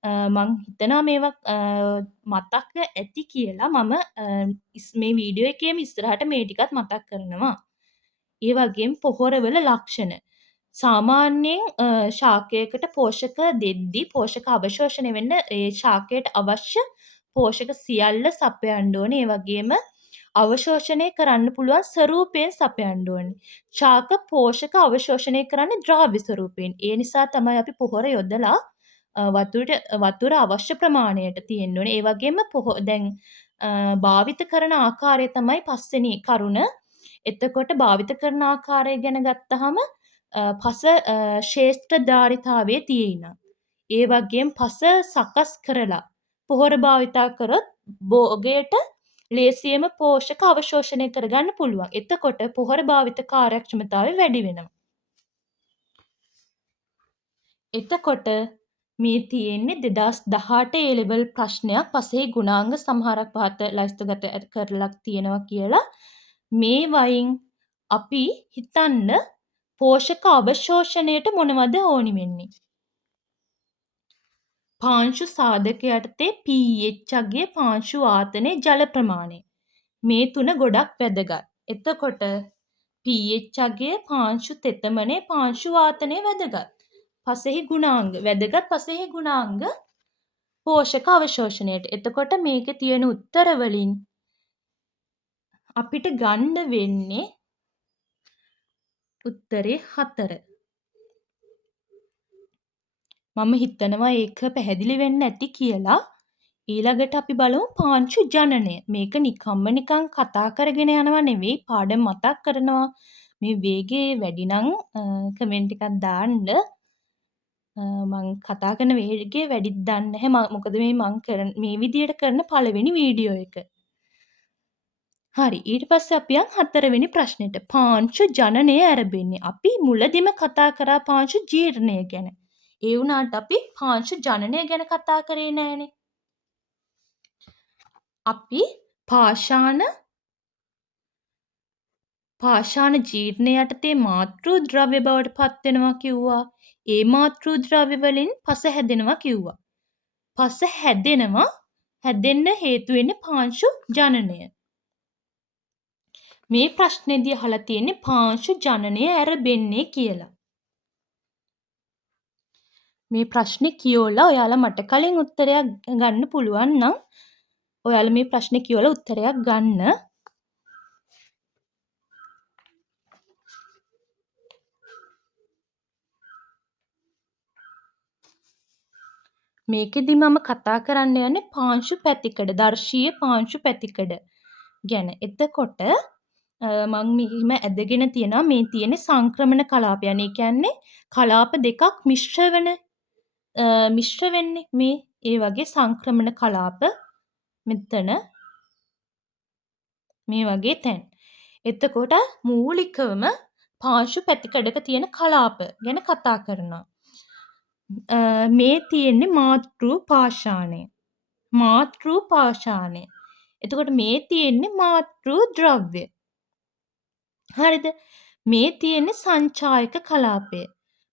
මං හිතනවා මේවා මතක ඇති කියලා. මම මේ වීඩියෝ එකේම ඉස්සරහට මේ ටිකත් මතක් කරනවා. ඒ වගේම පොහොරවල ලක්ෂණ. සාමාන්‍යයෙන් ශාකයකට පෝෂක දෙද්දී පෝෂක අවශෝෂණය වෙන්න ඒ ශාකයට අවශ්‍ය පෝෂක සියල්ල සපයන්න ඕනේ. ඒ වගේම අවශෝෂණය කරන්න පුළුවන් ස්වරූපයෙන් සපයන්න ඕනේ. ශාක පෝෂක අවශෝෂණය කරන්නේ ද්‍රව්‍ය ස්වරූපයෙන්. ඒ නිසා තමයි අපි පොහොර යොදලා වතුර අවශ්‍ය ප්‍රමාණයට තියෙන්න ඕනේ. ඒ වගේම දැන් භාවිත කරන ආකාරය තමයි පස්වෙනි කරුණ. එතකොට භාවිත කරන ආකාරය ගැන ගත්තහම පස ශේෂ්ත්‍රධාරිතාවයේ තියෙනවා. ඒ වගේම පස සකස් කරලා පොහොර භාවිතා කරොත් භෝගයට ලේසියෙන්ම පෝෂක අවශෝෂණය කරගන්න පුළුවන්. එතකොට පොහොර භාවිත කාර්යක්ෂමතාවය වැඩි වෙනවා. එතකොට මේ තියෙන්නේ 2018 A level ප්‍රශ්නයක්. පස්සේ ගුණාංග සමහරක් පහත ලයිස්තුගත කරලා තියෙනවා කියලා. මේ වයින් අපි හිතන්න පෝෂක අවශෝෂණයට මොනවද ඕනි වෙන්නේ? පාංශු සාධක යටතේ pH අගය, පාංශු ආතනය, ජල ප්‍රමාණය. මේ තුන ගොඩක් වැදගත්. එතකොට pH අගය, පාංශු තෙතමනය, පාංශු ආතනය වැදගත්. පසෙහි ගුණාංග වැදගත්. පසෙහි ගුණාංග පෝෂක අවශෝෂණයට. එතකොට මේකේ තියෙන උත්තර වලින් අපිට ගන්න වෙන්නේ උත්තරේ 4. මම හිතනවා ඒක පැහැදිලි වෙන්න ඇති කියලා. ඊළඟට අපි බලමු පාංශු ජනනය. මේක නිකම්ම නිකන් කතා කරගෙන යනවා නෙවෙයි, පාඩම මතක් කරනවා. මේ වේගය වැඩි නම් කමෙන්ට් එකක් දාන්න. මං කතා කරන වේගය වැඩිද දන්නේ නැහැ. මොකද මේ විදියට කරන පළවෙනි වීඩියෝ එක. හරි. ඊට පස්සේ අපි යන් 4 වෙනි ප්‍රශ්නෙට. පාංශු ජනනය ආරම්භෙන්නේ. අපි මුලදිම කතා කරා පාංශු ජීර්ණය ගැන. ඒ වුණාට අපි පාංශු ජනනය ගැන කතා කරේ නෑනේ. අපි පාෂාණ ජීර්ණය යටතේ මාතෘ ද්‍රව්‍ය බවට පත් වෙනවා කිව්වා. ඒ මාතෘ ද්‍රව්‍ය වලින් පස හැදෙනවා කිව්වා. පස හැදෙන්න හේතු වෙන්නේ පාංශු ජනනය. මේ ප්‍රශ්නේදී අහලා තියෙන්නේ පාංශු ජනනය ආරම්භෙන්නේ කියලා. මේ ප්‍රශ්නේ කියෝලා ඔයාලා මට කලින් උත්තරයක් ගන්න පුළුවන් නම් ඔයාලා මේ ප්‍රශ්නේ කියවලා උත්තරයක් ගන්න. මේකෙදි මම කතා කරන්න යන්නේ පාංශු පැතිකඩ, දර්ශීය පාංශු පැතිකඩ ගැන. එතකොට මම මෙහිම ඇදගෙන තියෙනවා මේ තියෙන්නේ සංක්‍රමණ කලාපයන්. ඒ කියන්නේ කලාප දෙකක් මිශ්‍ර වෙන්නේ මේ ඒ වගේ සංක්‍රමණ කලාප මෙතන මේ වගේ තැන්. එතකොට මූලිකවම පාංශු පැතිකඩක තියෙන කලාප ගැන කතා කරනවා. මේ තියෙන්නේ මාතෘ පාෂාණය. මාතෘ පාෂාණය. එතකොට මේ තියෙන්නේ මාතෘ ද්‍රව්‍ය. හරිද? මේ තියෙන්නේ සංචායක කලාපය.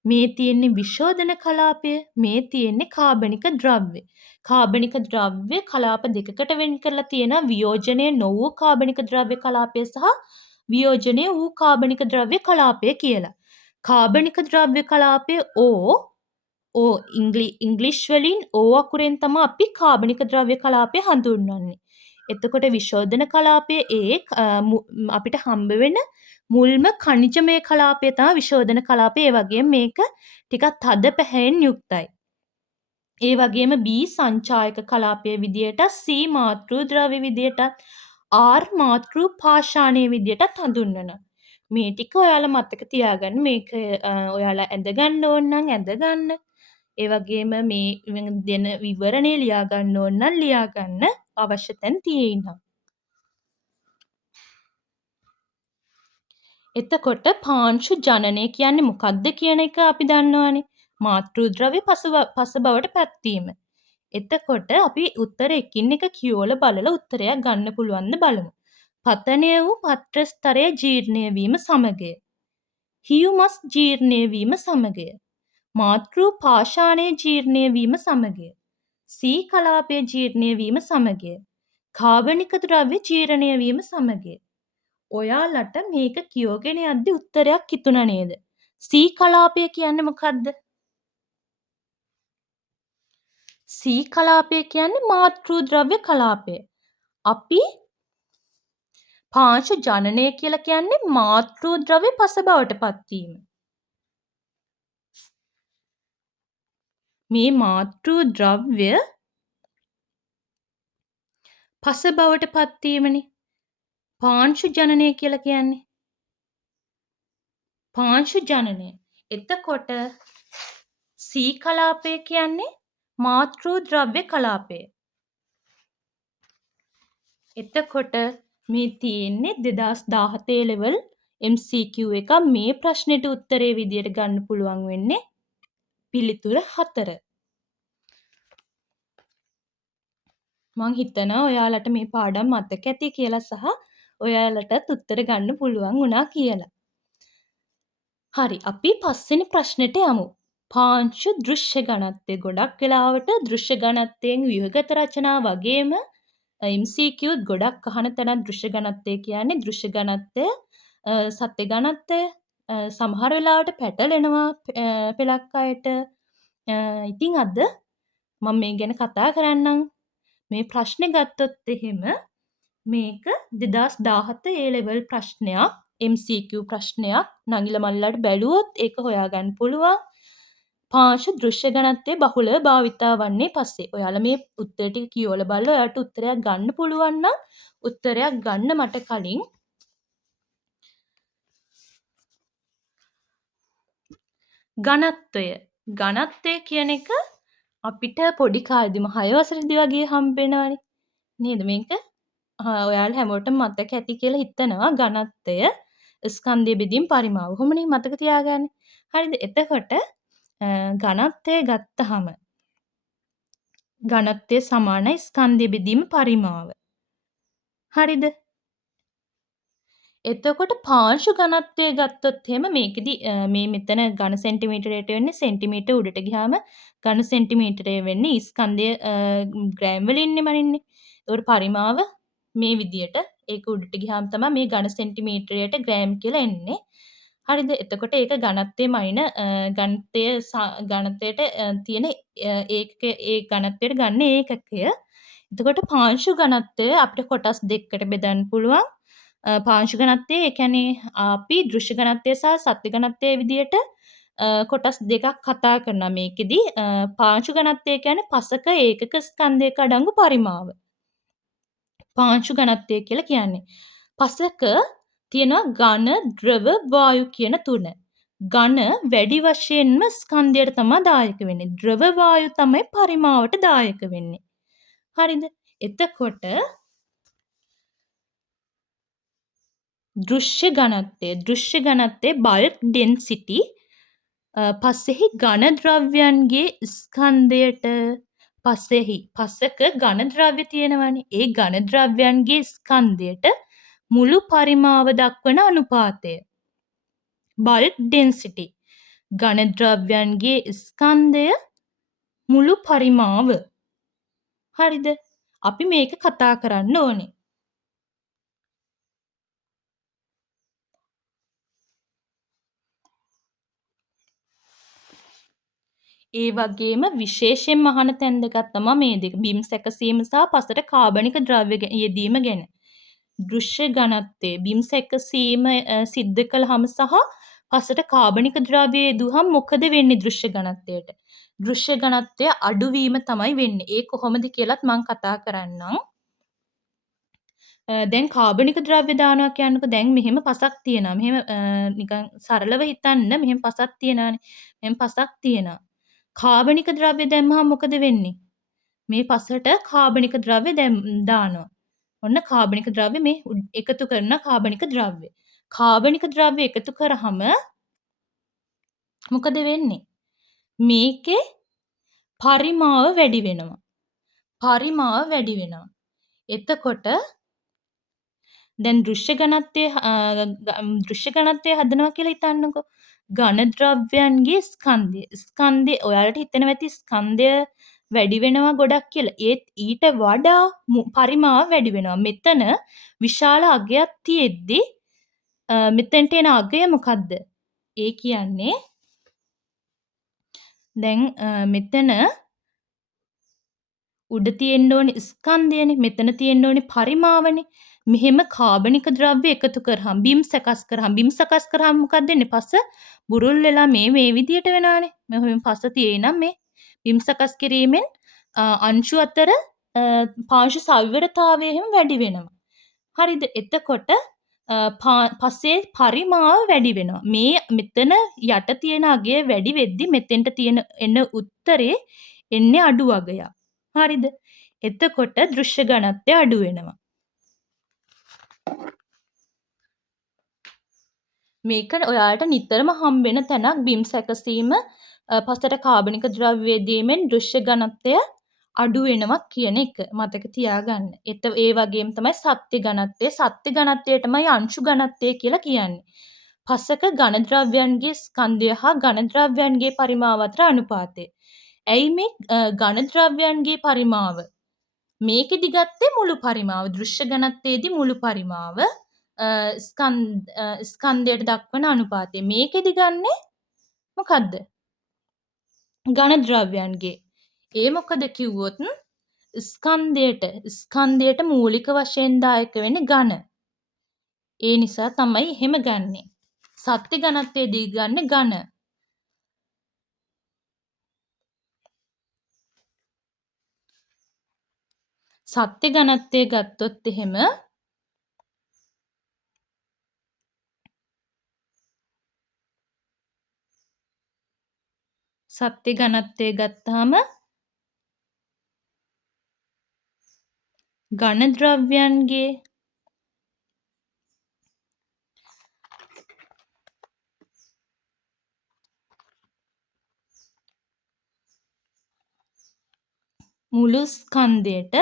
මේ තියෙන්නේ විශෝධන කලාපය. මේ තියෙන්නේ කාබනික ද්‍රව්‍ය. කාබනික ද්‍රව්‍ය කලාප දෙකකට වෙන් කරලා තියෙනවා වියෝජනය නොවූ කාබනික ද්‍රව්‍ය කලාපය සහ වියෝජනය වූ කාබනික ද්‍රව්‍ය කලාපය කියලා. කාබනික ද්‍රව්‍ය කලාපය ඕ ඉංග්‍රීසි වලින් ඕ අකුරෙන් තමයි අපි කාබනික ද්‍රව්‍ය කලාපය හඳුන්වන්නේ. එතකොට විශෝධන කලාපය අපිට හම්බ වෙන මුල්ම ඛනිජමය කලාපය තමයි විශෝධන කලාපය. ඒ වගේම මේක ටිකක් තද පැහැයෙන් යුක්තයි. ඒ වගේම B සංචායක කලාපයේ විදියට, C මාතෘ ද්‍රව්‍ය විදියට, R මාතෘ පාෂාණයේ විදියටත් හඳුන්වනවා. මේ ටික ඔයාලා මතක තියාගන්න. මේක ඔයාලා ඇඳ ගන්න ඕන නම් ඇඳ ගන්න. ඒ වගේම මේ දෙන විවරණේ ලියා ගන්න ඕන නම් ලියා ගන්න අවශ්‍ය තැන් තියෙනවා. එතකොට පාංශු ජනනය කියන්නේ මොකක්ද කියන එක අපි දන්නවනේ. මාතෘ ද්‍රව්‍ය පස බවට පැත්වීම. එතකොට අපි උත්තර එකින් එක කියවලා බලලා උත්තරයක් ගන්න පුළුවන්ද බලමු. පතනය වූ පත්‍ර ස්තරය ජීර්ණය වීම සමගය. හියුමස් ජීර්ණය වීම සමගය. මාතෘ පාෂාණයේ ජීර්ණය වීම සමගය. සී කලාපයේ ජීර්ණය වීම සමගය. කාබනික ද්‍රව්‍ය ජීර්ණය වීම සමගය. ඔයාලට මේක කියෝගෙන යද්දි උත්තරයක් හිතුණා නේද? සී කලාපය කියන්නේ මොකද්ද? සී කලාපය කියන්නේ මාතෘ ද්‍රව්‍ය කලාපය. අපි පාංශු ජනනය කියලා කියන්නේ මාතෘ ද්‍රව්‍ය පස බවට පත්වීම. මේ මාතෘ ද්‍රව්‍ය පස බවට පත්වීමනේ පාංශු ජනනය කියලා කියන්නේ. පාංශු ජනනය. එතකොට සී කලාපය කියන්නේ මාතෘ ද්‍රව්‍ය කලාපය. එතකොට මේ තියෙන්නේ 2017 ලෙවල් MCQ එක. මේ ප්‍රශ්නෙට උත්තරේ විදියට ගන්න පුළුවන් වෙන්නේ පිළිතුර 4. මං හිතනවා ඔයාලට මේ පාඩම් මතක ඇති කියලා සහ ඔයාලටත් උත්තර ගන්න පුළුවන් වුණා කියලා. හරි, අපි පස්වෙනි ප්‍රශ්නෙට යමු. පාංශු දෘශ්‍ය ඝනත්වය. ගොඩක් වෙලාවට දෘශ්‍ය ඝනත්වයෙන් ව්‍යුහගත රචනා වගේම MCQත් ගොඩක් අහන තැනක් දෘශ්‍ය ඝනත්වය කියන්නේ. දෘශ්‍ය ඝනත්වය සත්‍ය ඝනත්වය සමහර වෙලාවට පැටලෙනවා පෙළක් අයට. ඉතින් අද මම මේ ගැන කතා කරන්නම්. මේ ප්‍රශ්නේ ගත්තොත් එහෙම මේක 2017 A level ප්‍රශ්නයක්, MCQ ප්‍රශ්නයක්. නගිල මල්ලට බැලුවොත් ඒක හොයාගන්න පුළුවන්. පාංශු දෘශ්‍ය ඝනත්වය බහුලව භාවිතා වන්නේ පස්සේ. ඔයාලා මේ උත්තර ටික කියවලා බලලා ඔයාලට උත්තරයක් ගන්න පුළුවන් නම් උත්තරයක් ගන්න මට කලින් ඝනත්වය කියන එක අපිට පොඩි කාලෙදිම 6 වසරේදී වගේ හම්බ වෙනවනේ. නේද මේක? ඔයාලා හැමෝටම මතක ඇති කියලා හිතනවා. ඝනත්වය ස්කන්ධය බෙදීම් පරිමාව. කොහොමනේ මතක තියාගන්න. හරිද? එතකොට ඝනත්වය ගත්තහම ඝනත්වය සමානයි ස්කන්ධය බෙදීම පරිමාව. හරිද? එතකොට පාංශු ඝනත්වය ගත්තොත් එහෙම මේකෙදි මේ මෙතන ඝන සෙන්ටිමීටරයට වෙන්නේ සෙන්ටිමීටර උඩට ගියාම ඝන සෙන්ටිමීටරය වෙන්නේ ස්කන්ධය ග්‍රෑම් වලින්නේ මනින්නේ. ඒකට පරිමාව මේ විදියට ඒක උඩට ගියාම තමයි මේ ඝන සෙන්ටිමීටරයට ග්‍රෑම් කියලා එන්නේ. හරිද? එතකොට ඒක ඝනත්වයේ මනින ඝනත්වයට තියෙන ඒ ඝනත්වයට ගන්න ඒකකය. එතකොට පාංශු ඝනත්වය අපිට කොටස් දෙකකට බෙදන්න පුළුවන්. පාංශු ඝනත්වය ඒ කියන්නේ අපි දෘශ්‍ය ඝනත්වය සහ සත්‍ය ඝනත්වය විදියට කොටස් දෙකක් කතා කරනවා මේකෙදි. පාංශු ඝනත්වය කියන්නේ පසක ඒකක ස්කන්ධයක අඩංගු පරිමාව. පාංශු ඝනත්වය කියලා කියන්නේ. පසක තියෙනවා ඝන, ද්‍රව, වායු කියන තුන. ඝන වැඩි වශයෙන්ම ස්කන්ධයට තමයි දායක වෙන්නේ. ද්‍රව, වායු තමයි පරිමාවට දායක වෙන්නේ. හරිද? එතකොට දෘශ්‍ය ඝනත්වයේ බල්ක් ඩෙන්සිටි පසෙහි ඝන ද්‍රව්‍යයන්ගේ ස්කන්ධයට පසක ඝන ද්‍රව්‍ය තියෙනවනේ. ඒ ඝන ද්‍රව්‍යයන්ගේ ස්කන්ධයට මුළු පරිමාව දක්වන අනුපාතය. Bulk density. ඝන ද්‍රව්‍යයන්ගේ ස්කන්ධය මුළු පරිමාව. හරිද? අපි මේක කතා කරන්න ඕනේ. ඒ වගේම විශේෂයෙන්ම අහන තැන් දෙකක් තමයි මේ දෙක. බිම් සැකසීම සහ පසට කාබනික ද්‍රව්‍ය යෙදීම ගැන. දෘශ්‍ය ඝනත්වයේ බිම් සැකසීම සිද්ධ කළාම සහ පසට කාබනික ද්‍රව්‍ය යෙදුවහම මොකද වෙන්නේ දෘශ්‍ය ඝනත්වයට? දෘශ්‍ය ඝනත්වය අඩුවීම තමයි වෙන්නේ. ඒ කොහොමද කියලාත් මම කතා කරන්නම්. දැන් කාබනික ද්‍රව්‍ය දානවා කියන්නකෝ. දැන් මෙහෙම පසක් තියෙනවා. මෙහෙම නිකන් සරලව හිතන්න මෙහෙම පසක් තියෙනවානේ. මෙහෙම පසක් තියෙනවා. කාබනික ද්‍රව්‍ය දැම්මහම මොකද වෙන්නේ? මේ පසට කාබනික ද්‍රව්‍ය දානවා. ඔන්න කාබනික ද්‍රව්‍ය මේ එකතු කරන කාබනික ද්‍රව්‍ය. කාබනික ද්‍රව්‍ය එකතු කරාම මොකද වෙන්නේ? මේකේ පරිමාව වැඩි වෙනවා. පරිමාව වැඩි වෙනවා. එතකොට දැන් දෘශ්‍ය ඝනත්වය හදනවා කියලා හිතන්නකෝ. ඝන ද්‍රව්‍යයන්ගේ ස්කන්ධය. ඔයාලට හිතෙනවා ඇති ස්කන්ධය වැඩි වෙනවා ගොඩක් කියලා. ඒත් ඊට වඩා පරිමාව වැඩි වෙනවා. මෙතන විශාල අගයක් තියෙද්දි මෙතෙන්ට එන අගය මොකද්ද? ඒ කියන්නේ දැන් මෙතන උඩ තියෙන්න ඕනේ ස්කන්ධයනේ. මෙතන තියෙන්න ඕනේ පරිමාවනේ. මෙහෙම කාබනික ද්‍රව්‍ය එකතු කරාම බිම් සකස් කරාම මොකක්ද වෙන්නේ? පස බුරුල් වෙලා මේ විදියට වෙනවානේ. මෙහෙම පස තියෙයි නම් මේ බිම් සකස් කිරීමෙන් අංශු අතර පාංශු සවිවරතාවය එහෙම වැඩි වෙනවා. හරිද? එතකොට පසේ පරිමාව වැඩි වෙනවා. මෙතන යට තියෙන අගය වැඩි වෙද්දි මෙතෙන්ට එන උත්තරේ එන්නේ අඩු අගයක්. හරිද? එතකොට දෘශ්‍ය ඝනත්වය අඩු වෙනවා. මේක ඔයාලට නිතරම හම්බෙන තැනක් බිම් සැකසීම පසට කාබනික ද්‍රව්‍ය යෙදීමෙන් දෘශ්‍ය ඝනත්වය අඩු වෙනවා කියන එක මතක තියාගන්න. ඒ වගේම තමයි සත්‍ය ඝනත්වය. සත්‍ය ඝනත්වයටමයි අංශු ඝනත්වය කියලා කියන්නේ. පසක ඝන ද්‍රව්‍යයන්ගේ ස්කන්ධය හා ඝන ද්‍රව්‍යයන්ගේ පරිමාව අතර අනුපාතය. ඇයි මේ ඝන ද්‍රව්‍යයන්ගේ පරිමාව? මේකෙදි ගත්තේ මුළු පරිමාව. දෘශ්‍ය ඝනත්වයේදී මුළු පරිමාව ස්කන්ධයට දක්වන අනුපාතය. මේකෙදි ගන්නෙ මොකද්ද? ඝන ද්‍රව්‍යයන්ගේ. ඒ මොකද කිව්වොත් ස්කන්ධයට මූලික වශයෙන් දායක වෙන්නේ ඝන. ඒ නිසා තමයි එහෙම ගන්නෙ. සත්‍ය ඝනත්වයේදී ගන්නෙ ඝන. සත්‍ය ඝනත්වය ගත්තොත් එහෙම සත්‍ය ඝනත්වය ගත්තාම ඝන ද්‍රව්‍යයන්ගේ මුළු ස්කන්ධයට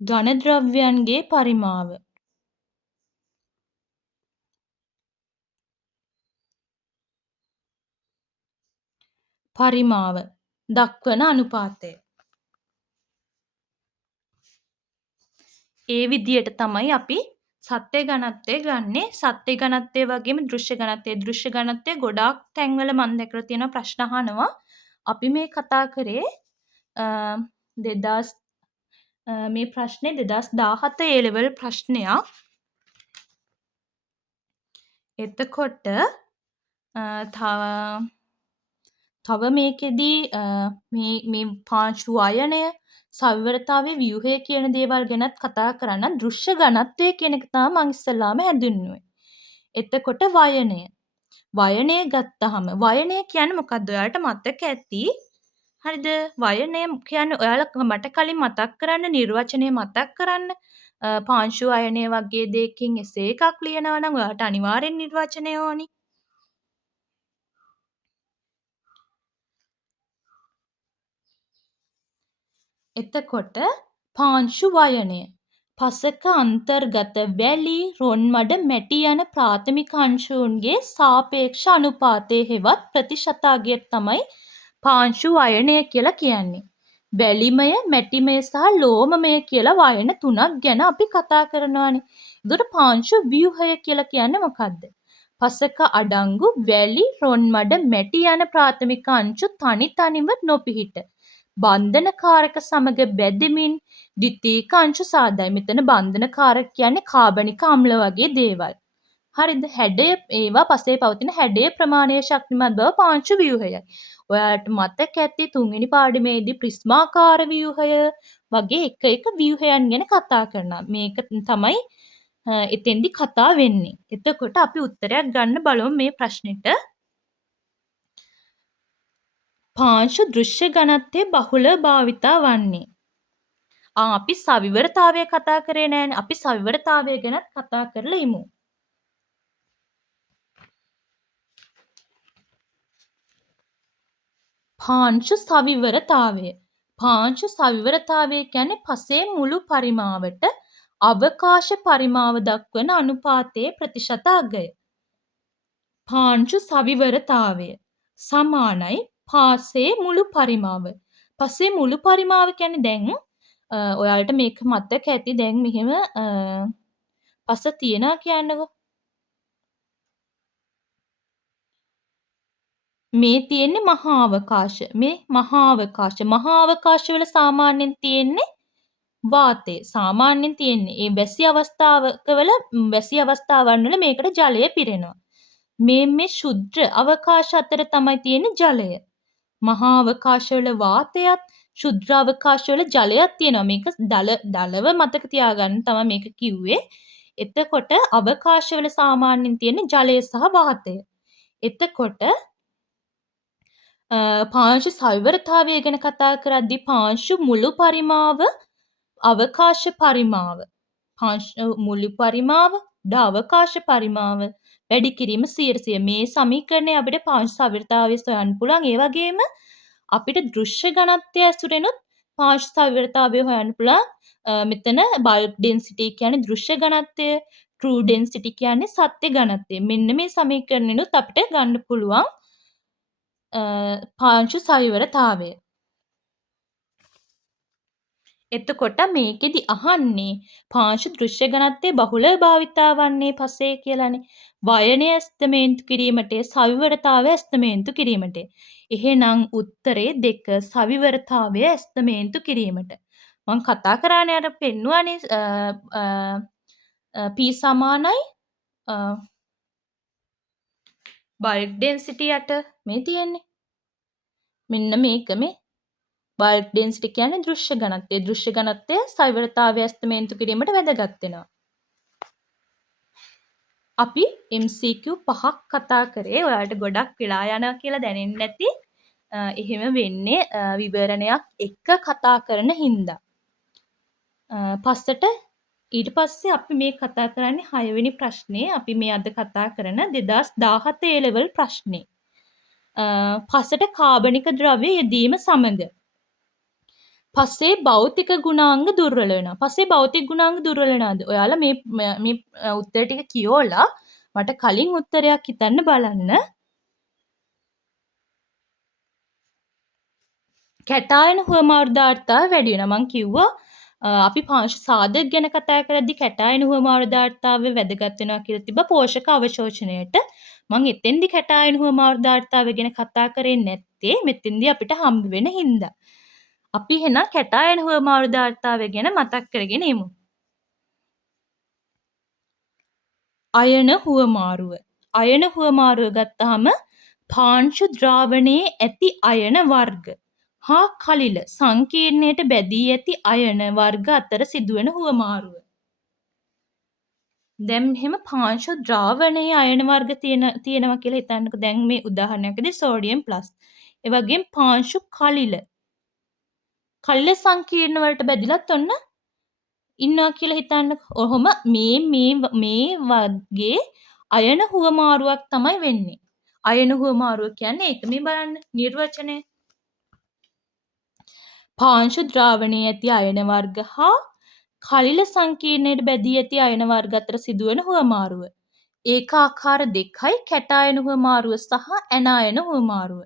ඝන ද්‍රව්‍යයන්ගේ පරිමාව දක්වන අනුපාතය. ඒ විදියට තමයි අපි සත්‍ය ඝනත්වය ගන්නේ සත්‍ය ඝනත්වය වගේම දෘශ්‍ය ඝනත්වය. දෘශ්‍ය ඝනත්වය ගොඩාක් තැන්වල මම දැකලා තියෙනවා ප්‍රශ්න අහනවා. අපි මේ කතා කරේ අ 2000 මේ ප්‍රශ්නේ 2017 A level ප්‍රශ්නයක්. එතකොට තව මේකෙදී මේ පාංශු අයනය සවිවරතාවයේ ව්‍යුහය කියන දේවල් ගැනත් කතා කරන්න දෘශ්‍ය ඝනත්වය කියන එක තමයි මම ඉස්සෙල්ලාම හැඳින්වුවේ. එතකොට වයනය. වයනය ගත්තාම වයනය කියන්නේ මොකක්ද? ඔයාලට මතක ඇති. හරිද? වයනය කියන්නේ ඔයාලා මට කලින් මතක් කරන්න නිර්වචනය මතක් කරන්න. පාංශු අයනය වගේ දෙයකින් එසේ එකක් ලියනවා නම් ඔයාලට අනිවාර්යෙන් නිර්වචනය ඕනි. එතකොට පාංශු වයනය පසක අන්තර්ගත වැලි, රොන්මඩ, මැටි යන ප්‍රාථමික අංශූන්ගේ සාපේක්ෂ අනුපාතය හෙවත් ප්‍රතිශතාගය තමයි පාංශු වයනය කියලා කියන්නේ. වැලිමය, මැටිමය සහ ලෝමමය කියලා වයන තුනක් ගැන අපි කතා කරනවානේ. ඒකට පාංශු ව්‍යුහය කියලා කියන්නේ මොකද්ද? පසක අඩංගු වැලි, රොන්මඩ, මැටි යන ප්‍රාථමික අංශු තනි තනිව නොපිහිට බන්ධනකාරක සමග බැඳෙමින් ද්විතීයික අංශු සාදයි. මෙතන බන්ධනකාරක කියන්නේ කාබනික අම්ල වගේ දේවල්. හරිද? හැඩය ඒවා පසේ පවතින හැඩය ප්‍රමාණය ශක්තිමත් බව පාංශු ව්‍යුහයයි. ඔයාලට මතක ඇති තුන්වෙනි පාඩමේදී ප්‍රිස්මාකාර ව්‍යුහය වගේ එක ව්‍යුහයන් ගැන කතා කරනවා. මේක තමයි එතෙන්දි කතා වෙන්නේ. එතකොට අපි උත්තරයක් ගන්න බලමු මේ ප්‍රශ්නෙට. පාංශු දෘශ්‍ය ඝනත්වයේ බහුල භාවිතා වන්නේ. අපි සවිවරතාවය කතා කරේ නෑනේ. අපි සවිවරතාවය ගැනත් කතා කරලා ඉමු. පාංශු සවිවරතාවය. පාංශු සවිවරතාවය කියන්නේ පසේ මුළු පරිමාවට අවකාශ පරිමාව දක්වන අනුපාතයේ ප්‍රතිශත අගය. පාංශු සවිවරතාවය සමානයි පාසේ මුළු පරිමාව. පසේ මුළු පරිමාව කියන්නේ දැන් ඔයාලට මේක මතක ඇති. දැන් මෙහෙම පස තියනවා කියන්නකෝ. මේ තියෙන්නේ මහා අවකාශ. මේ මහා අවකාශ. මහා අවකාශවල සාමාන්‍යයෙන් තියෙන්නේ වාතය. සාමාන්‍යයෙන් තියෙන්නේ ඒ වැසි අවස්ථාවන් වල මේකට ජලය පිරෙනවා. මේ ශුද්‍ර අවකාශ අතර තමයි තියෙන්නේ ජලය. මහා අවකාශවල වාතයත් ශුද්‍ර අවකාශවල ජලයක් තියෙනවා. මේක දලව මතක තියාගන්න තමයි මේක කිව්වේ. එතකොට අවකාශවල සාමාන්‍යයෙන් තියෙන්නේ ජලය සහ වාතය. එතකොට පාංශු සවිවරතාවය ගැන කතා කරද්දී පාංශු මුළු පරිමාව අවකාශ පරිමාව මුළු පරිමාව අවකාශ පරිමාව වැඩි කිරීම 100%. මේ සමීකරණය අපිට පාංශු සවිවරතාවය සොයන්න පුළුවන්. ඒ වගේම අපිට දෘශ්‍ය ඝනත්වය ඇසුරෙනුත් පාංශු සවිවරතාවය හොයන්න පුළුවන්. මෙතන බල්ක් ඩෙන්සිටි කියන්නේ දෘශ්‍ය ඝනත්වය, ට්‍රූ ඩෙන්සිටි කියන්නේ සත්‍ය ඝනත්වය. මෙන්න මේ සමීකරණෙනුත් අපිට ගන්න පුළුවන් පාංශු සවිවරතාවය. එතකොට මේකෙදි අහන්නේ පාංශු දෘශ්‍ය ඝනත්වයේ බහුල භාවිතා වන්නේ පසේ කියලානේ. වයනය ඇස්තමේන්තු කිරීමට සවිවරතාවය ඇස්තමේන්තු කිරීමට. එහෙනම් උත්තරේ 2 සවිවරතාවය ඇස්තමේන්තු කිරීමට. මම කතා කරානේ අර පෙන්නුවානේ P සමානයි බල්ක් ඩෙන්සිටි යට මේ තියෙන්නේ. මෙන්න මේක මේ බල්ක් ඩෙන්සිටි කියන්නේ දෘශ්‍ය ඝනත්වය. දෘශ්‍ය ඝනත්වය සවිවරතාවය ඇස්තමේන්තු කිරීමට වැදගත් වෙනවා. අපි MCQ 5ක් කතා කරේ. ඔයාලට ගොඩක් වෙලා යනවා කියලා දැනෙන්නේ නැති. එහෙම වෙන්නේ විවරණයක් එක්ක කතා කරන හින්දා. පස්සට ඊට පස්සේ අපි මේ කතා කරන්නේ 6 වෙනි ප්‍රශ්නේ. අපි මේ අද කතා කරන 2017 A level ප්‍රශ්නේ. පසට කාබනික ද්‍රව්‍ය යෙදීම සමග පසේ භෞතික ගුණාංග දුර්වල වෙනවා. පසේ භෞතික ගුණාංග දුර්වල වෙනවාද? ඔයාලා මේ උත්තර ටික කියෝලා මට කලින් උත්තරයක් හිතන්න බලන්න. කැටායන හුවමාරු ධාරිතාව වැඩි වෙනවා. මං කිව්වා අපි පාංශු සාධක ගැන කතා කරද්දී කැටායන හුවමාරු ධාරිතාවය වැදගත් වෙනවා කියලා තිබ්බා පෝෂක අවශෝෂණයට. මම එතෙන්දි කැටායන හුවමාරු ධාරිතාවය ගැන කතා කරේ නැත්තේ මෙතෙන්දි අපිට හම්බ වෙන හින්දා. අපි එහෙනම් කැටායන හුවමාරු ධාරිතාවය ගැන මතක් කරගෙන ඉමු. අයන හුවමාරුව. අයන හුවමාරුව ගත්තාම පාංශු ද්‍රාවණයේ ඇති අයන වර්ග හා කලිල සංකීර්ණයට බැදී ඇති අයන වර්ග අතර සිදුවන හුවමාරුව. දැන් මෙහෙම පාංශු ද්‍රාවණයේ අයන වර්ග තියෙනවා කියලා හිතන්නකෝ. දැන් මේ උදාහරණයකදී සෝඩියම් ප්ලස්. ඒ වගේම පාංශු කලිල සංකීර්ණ වලට බැදිලත් ඔන්න ඉන්නවා කියලා හිතන්නකෝ. ඔහොම මේ වගේ අයන හුවමාරුවක් තමයි වෙන්නේ. අයන හුවමාරුව කියන්නේ ඒක. මේ බලන්න නිර්වචනය. පාංශු ද්‍රාවණයේ ඇති අයන වර්ග හා කලිල සංකීර්ණයට බැදී ඇති අයන වර්ග අතර සිදුවන හුවමාරුව. ඒකාකාර දෙකයි කැටායන හුවමාරුව සහ ඇනායන හුවමාරුව.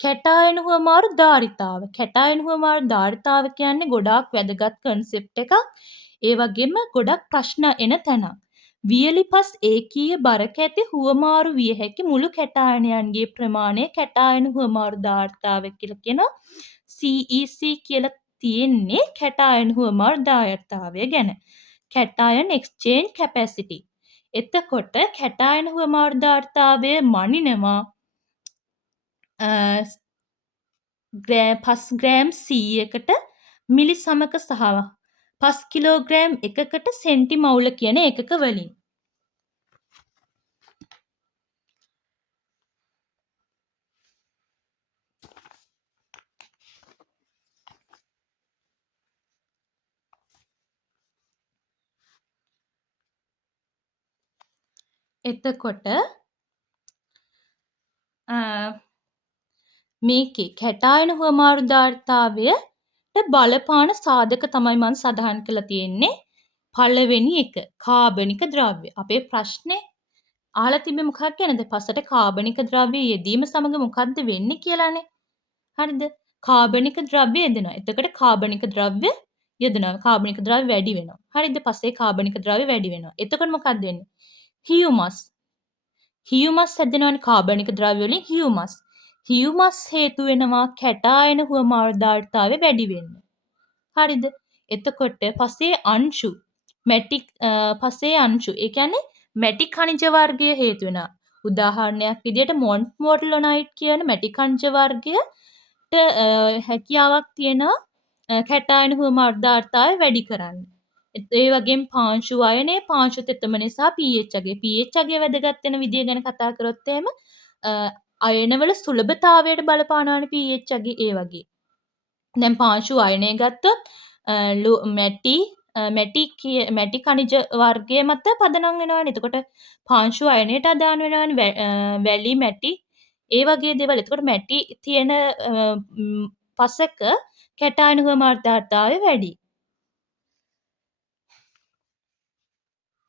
කැටායන හුවමාරු ධාරිතාව. කැටායන හුවමාරු ධාරිතාව කියන්නේ ගොඩාක් වැදගත් කන්සෙප්ට් එකක්. ඒ වගේම ගොඩක් ප්‍රශ්න එන තැනක්. වියලි පස් ඒකීය බරක ඇති හුවමාරු විය හැකි මුළු කැටායනයන්ගේ ප්‍රමාණය කැටායන හුවමාරු ධාරිතාව කියලා කියනවා. CEC කියලා තියෙන්නේ කැටායන හුවමාරු ධාරිතාවය ගැන. කැටායන් එක්ස්චේන්ජ් කැපැසිටි. එතකොට කැටායන හුවමාරු ධාරිතාවය මනිනවා 5 ග්‍රෑම් 100කට මිලි සමක සහ 5 කිලෝග්‍රෑම් එකකට සෙන්ටි මවුල කියන ඒකක වලින්. එතකොට මේකේ කැටායන හුවමාරු ධාරිතාවයට බලපාන සාධක තමයි මම සඳහන් කරලා තියෙන්නේ. පළවෙනි එක කාබනික ද්‍රව්‍ය. අපේ ප්‍රශ්නේ අහලා තිබ්බේ මොකක්ද කියනද? පසට කාබනික ද්‍රව්‍ය යෙදීම සමග මොකද්ද වෙන්නේ කියලානේ. හරිද? කාබනික ද්‍රව්‍ය යෙදෙනවා. එතකොට කාබනික ද්‍රව්‍ය යෙදෙනවා. කාබනික ද්‍රව්‍ය වැඩි වෙනවා. හරිද? පස්සේ කාබනික ද්‍රව්‍ය වැඩි වෙනවා. එතකොට මොකක්ද වෙන්නේ? හියුමස්. හියුමස් හැදෙනවානේ කාබනික ද්‍රව්‍ය වලින් හියුමස්. හියුමස් හේතු වෙනවා කැටායන හුවමාරු ධාරිතාවය වැඩි වෙන්න. හරිද? එතකොට පස්සේ අංශු මැටික් පස්සේ අංශු. ඒ කියන්නේ මැටි khනිජ වර්ගය හේතු වෙනවා. උදාහරණයක් විදිහට මොන්ට්මෝර්ලොනයිට් කියන මැටි khනිජ වර්ගයට හැකියාවක් තියෙනවා කැටායන හුවමාරු ධාරිතාවය වැඩි කරන්න. ඒ වගේම පාංශු අයනයේ පාංශු තෙතමනය සහ pH අගය. pH අගය වැදගත් වෙන විදිය ගැන කතා කරොත් එහෙම අයනවල සුලභතාවයට බලපානවානේ pH අගය ඒ වගේ. දැන් පාංශු අයනය ගත්තොත් මැටි khනිජ වර්ගය මත පදනම් වෙනවානේ. එතකොට පාංශු අයනයට අදාළ වෙනවානේ වැලි මැටි ඒ වගේ දේවල්. එතකොට මැටි තියෙන පසක කැටායන හුවමාරු ධාරිතාවය වැඩි.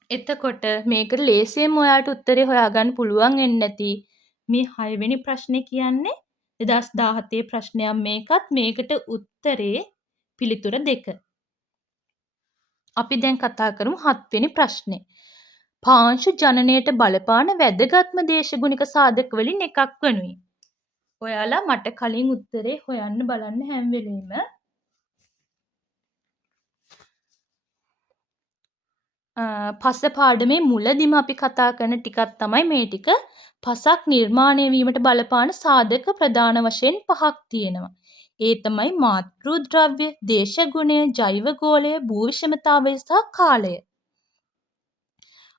එතකොට මේකට ලේසියෙන් ඔයාලට උත්තරේ හොයාගන්න පුළුවන් වෙන්නේ නැති මේ 6 වෙනි ප්‍රශ්නේ කියන්නේ 2017 ප්‍රශ්නයක් මේකත් මේකට උත්තරේ පිළිතුර 2. අපි දැන් කතා කරමු 7 වෙනි ප්‍රශ්නේ. පාංශු ජනනයට බලපාන වැදගත්ම දේශගුණික සාධක වලින් එකක් වනුයේ. ඔයාලා මට කලින් උත්තරේ හොයන්න බලන්න හැම වෙලෙම පස පාඩමේ මුලදිම අපි කතා කරන ටිකක් තමයි මේ ටික. පසක් නිර්මාණය වීමට බලපාන සාධක ප්‍රධාන වශයෙන් 5ක් තියෙනවා. ඒ තමයි මාතෘ ද්‍රව්‍ය, දේශගුණය, ජෛව ගෝලය, භූ විෂමතාවය සහ කාලය.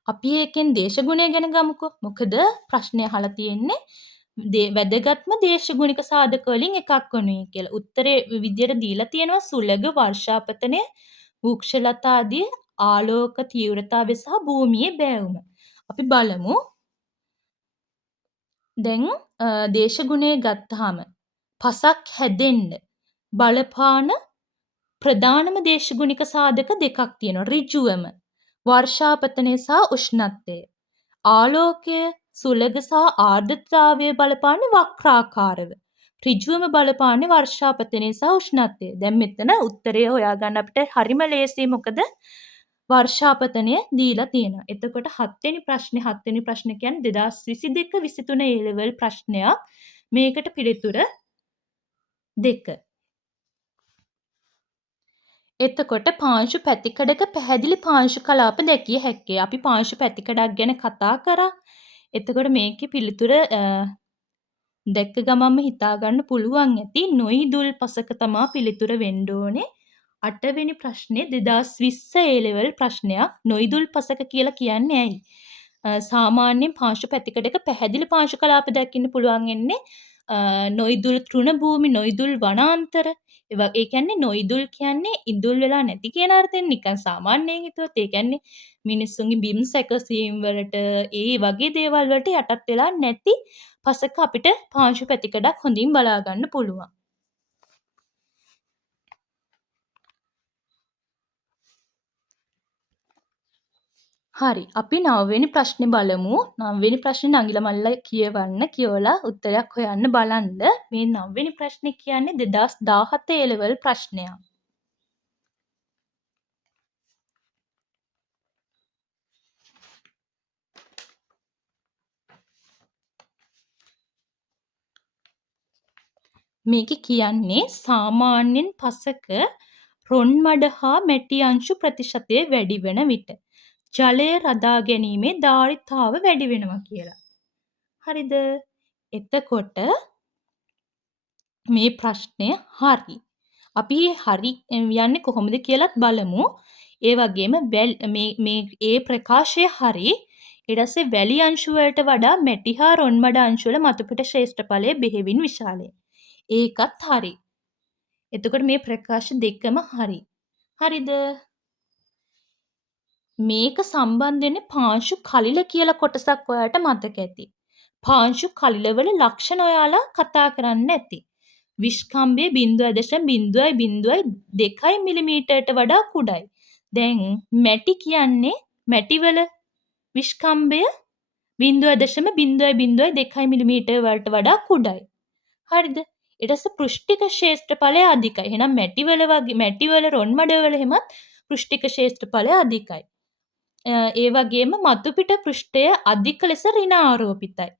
අපි ඒකෙන් දේශගුණය ගැන ගමුකෝ. මොකද ප්‍රශ්නේ අහලා තියෙන්නේ වැදගත්ම දේශගුණික සාධක වලින් එකක් වනුයේ කියලා. උත්තරේ විදියට දීලා තියෙනවා සුළඟ, වර්ෂාපතනය, වෘක්ෂලතා ආදී ආලෝක තීව්‍රතාවය සහ භූමියේ බෑවුම. අපි බලමු. දැන් දේශගුණය ගත්තාම පසක් හැදෙන්න බලපාන ප්‍රධානම දේශගුණික සාධක දෙකක් තියෙනවා. ඍජුවම වර්ෂාපතනය සහ උෂ්ණත්වය. ආලෝකය, සුළඟ සහ ආර්ද්‍රතාවය බලපාන වක්‍රාකාරව. ඍජුවම බලපාන්නේ වර්ෂාපතනය සහ උෂ්ණත්වය. දැන් මෙතන උත්තරය හොයාගන්න අපිට හරිම ලේසියි. මොකද වර්ෂාපතනය දීලා තියෙනවා. එතකොට 7 වෙනි ප්‍රශ්නේ කියන්නේ 2022-23 A level ප්‍රශ්නයක්. මේකට පිළිතුර 2. එතකොට පාංශු පැතිකඩක පැහැදිලි පාංශු කලාප දැකිය හැක්කේ. අපි පාංශු පැතිකඩක් ගැන කතා කරා. එතකොට මේකේ පිළිතුර දැක්ක ගමන්ම හිතා ගන්න පුළුවන් ඇති නොඉදුල් පසක තමා පිළිතුර වෙන්න ඕනේ. 8 වෙනි ප්‍රශ්නේ 2020 A level ප්‍රශ්නයක්. නොඉදුල් පසක කියලා කියන්නේ ඇයි? සාමාන්‍යයෙන් පාංශු පැතිකඩක පැහැදිලි පාංශු කලාප දකින්න පුළුවන් වෙන්නේ නොඉදුල් තෘණ භූමි, නොඉදුල් වනාන්තර. ඒ කියන්නේ නොඉදුල් කියන්නේ ඉඳුල් වෙලා නැති කියන අර්ථයෙන් නිකන් සාමාන්‍යයෙන් හිතුවොත් ඒ කියන්නේ මිනිස්සුන්ගේ බිම් සැකසීම් වලට ඒ වගේ දේවල් වලට යටත් වෙලා නැති පසක අපිට පාංශු පැතිකඩක් හොඳින් බලා ගන්න පුළුවන්. හරි. අපි 9 වෙනි ප්‍රශ්නේ බලමු. 9 වෙනි ප්‍රශ්නේ නංගිලා මල්ලිලා කියවන්න. කියවලා උත්තරයක් හොයන්න බලන්න. මේ 9 වෙනි ප්‍රශ්නේ කියන්නේ 2017 A level ප්‍රශ්නයක්. මේකේ කියන්නේ සාමාන්‍යයෙන් පසක රොන් මඩ හා මැටි අංශු ප්‍රතිශතය වැඩි වෙන විට ජලය රදා ගැනීමේ ධාරිතාව වැඩි වෙනවා කියලා. හරිද? එතකොට මේ ප්‍රශ්නය හරි. අපි හරි යන්නේ කොහොමද කියලාත් බලමු. ඒ වගේම මේ ඒ ප්‍රකාශය හරි. ඊට පස්සේ වැලි අංශු වලට වඩා මැටි හා රොන් මඩ අංශු වල මතුපිට ශ්‍රේෂ්ඨඵලය බෙහෙවින් විශාලයි. ඒකත් හරි. එතකොට මේ ප්‍රකාශ දෙකම හරි. හරිද? මේක සම්බන්ධ වෙන්නේ පාංශු කලිල කියලා කොටසක් ඔයාලට මතක ඇති. පාංශු කලිලවල ලක්ෂණ ඔයාලා කතා කරන්න ඇති. විෂ්කම්භය 0.002 මිලිමීටරට වඩා කුඩයි. දැන් මැටි කියන්නේ මැටිවල විෂ්කම්භය 0.002 මිලිමීටර වලට වඩා කුඩයි. හරිද? ඊට පස්සේ පෘෂ්ඨික ක්ෂේත්‍රඵලය අධිකයි. එහෙනම් මැටිවල රොන් මඩවල එහෙමත් පෘෂ්ඨික ක්ෂේත්‍රඵලය අධිකයි. ඒ වගේම මතුපිට පෘෂ්ඨය අධික ලෙස ඍණාරෝපිතයි.